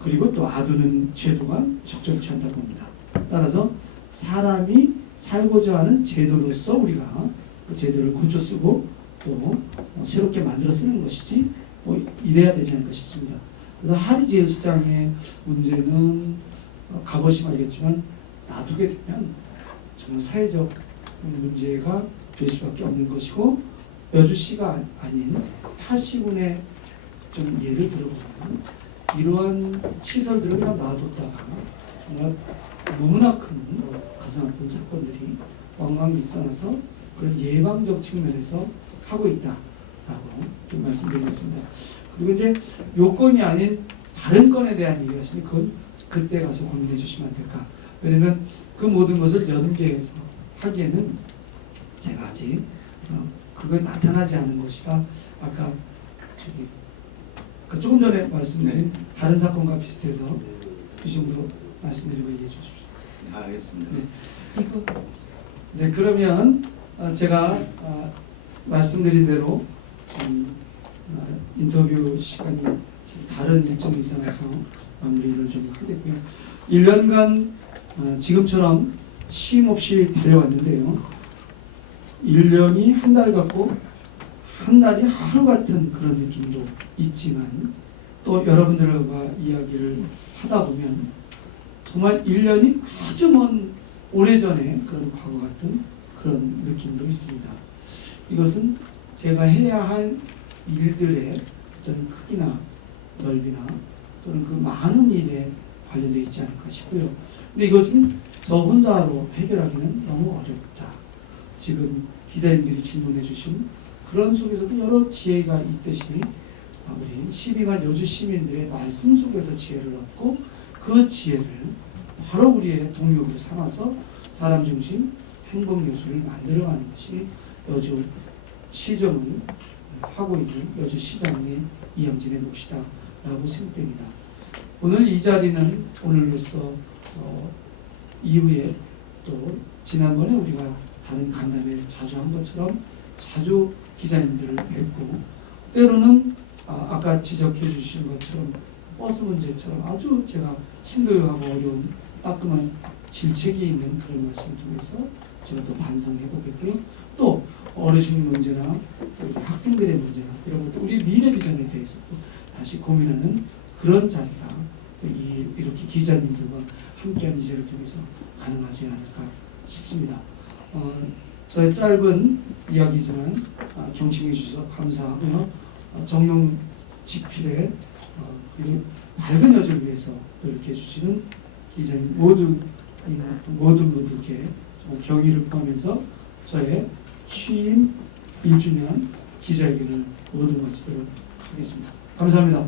그리고 또 놔두는 제도가 적절치 않다고 봅니다. 따라서 사람이 살고자 하는 제도로서 우리가 그 제도를 고쳐 쓰고 또 새롭게 만들어 쓰는 것이지 뭐 이래야 되지 않을까 싶습니다. 그래서 하리제일시장의 문제는 값없이 말겠지만 놔두게 되면 정말 사회적 문제가 될 수밖에 없는 것이고 여주시가 아닌 타 시군의 좀 예를 들어보면 이러한 시설들을 그냥 놔뒀다가 정말 너무나 큰 가슴 아픈 사건들이 왕왕 일어나서 그런 예방적 측면에서 하고 있다라고 좀 말씀드리겠습니다. 그리고 이제 요건이 아닌 다른 건에 대한 얘기를 하시니 그건 그때 가서 고민해 주시면 안 될까. 왜냐면 그 모든 것을 연계해서 하기에는 제가 아직 그거 나타나지 않은 것이라 아까 조금 전에 말씀드린 다른 사건과 비슷해서 이 정도 말씀드리고 얘기해 주십시오. 알겠습니다. 네, 그러면 제가 말씀드린 대로 인터뷰 시간이 다른 일정이 있어서 마무리를 좀 하겠고요. 1년간 지금처럼 쉼 없이 달려왔는데요. 1년이 한 달 같고 한 달이 하루 같은 그런 느낌도 있지만 또 여러분들과 이야기를 하다 보면 정말 1년이 아주 먼 오래전에 그런 과거 같은 그런 느낌도 있습니다. 이것은 제가 해야 할 일들의 어떤 크기나 넓이나 또는 그 많은 일에 관련되어 있지 않을까 싶고요. 근데 이것은 저 혼자로 해결하기는 너무 어렵다. 지금 기자님들이 질문해 주신 그런 속에서도 여러 지혜가 있듯이 우리 12만 여주 시민들의 말씀 속에서 지혜를 얻고 그 지혜를 바로 우리의 동력으로 삼아서 사람 중심 행복 여주를 만들어가는 것이 여주 시정을 하고 있는 여주 시장의 이영진의 몫이다 라고 생각됩니다. 오늘 이 자리는 오늘로서 이후에 또 지난번에 우리가 다른 간담회를 자주 한 것처럼 자주 기자님들을 뵙고 때로는 아까 지적해 주신 것처럼 버스 문제처럼 아주 제가 힘들어하고 어려운 따끔한 질책이 있는 그런 말씀을 통해서 제가 또 반성해 보겠고요. 또 어르신 문제나 우리 학생들의 문제나 이런 것도 우리 미래 비전에 대해서 또 다시 고민하는 그런 자리가 이렇게 기자님들과 함께한 이 자리를 통해서 가능하지 않을까 싶습니다. 저의 짧은 이야기지만 경청해 주셔서 감사하고요. 정령 집필의 밝은 여주를 위해서 이렇게 해주시는 기자님 모든 분들께 정말 경의를 포함해서 저의 취임 1주년 기자회견을 모두 마치도록 하겠습니다. 감사합니다.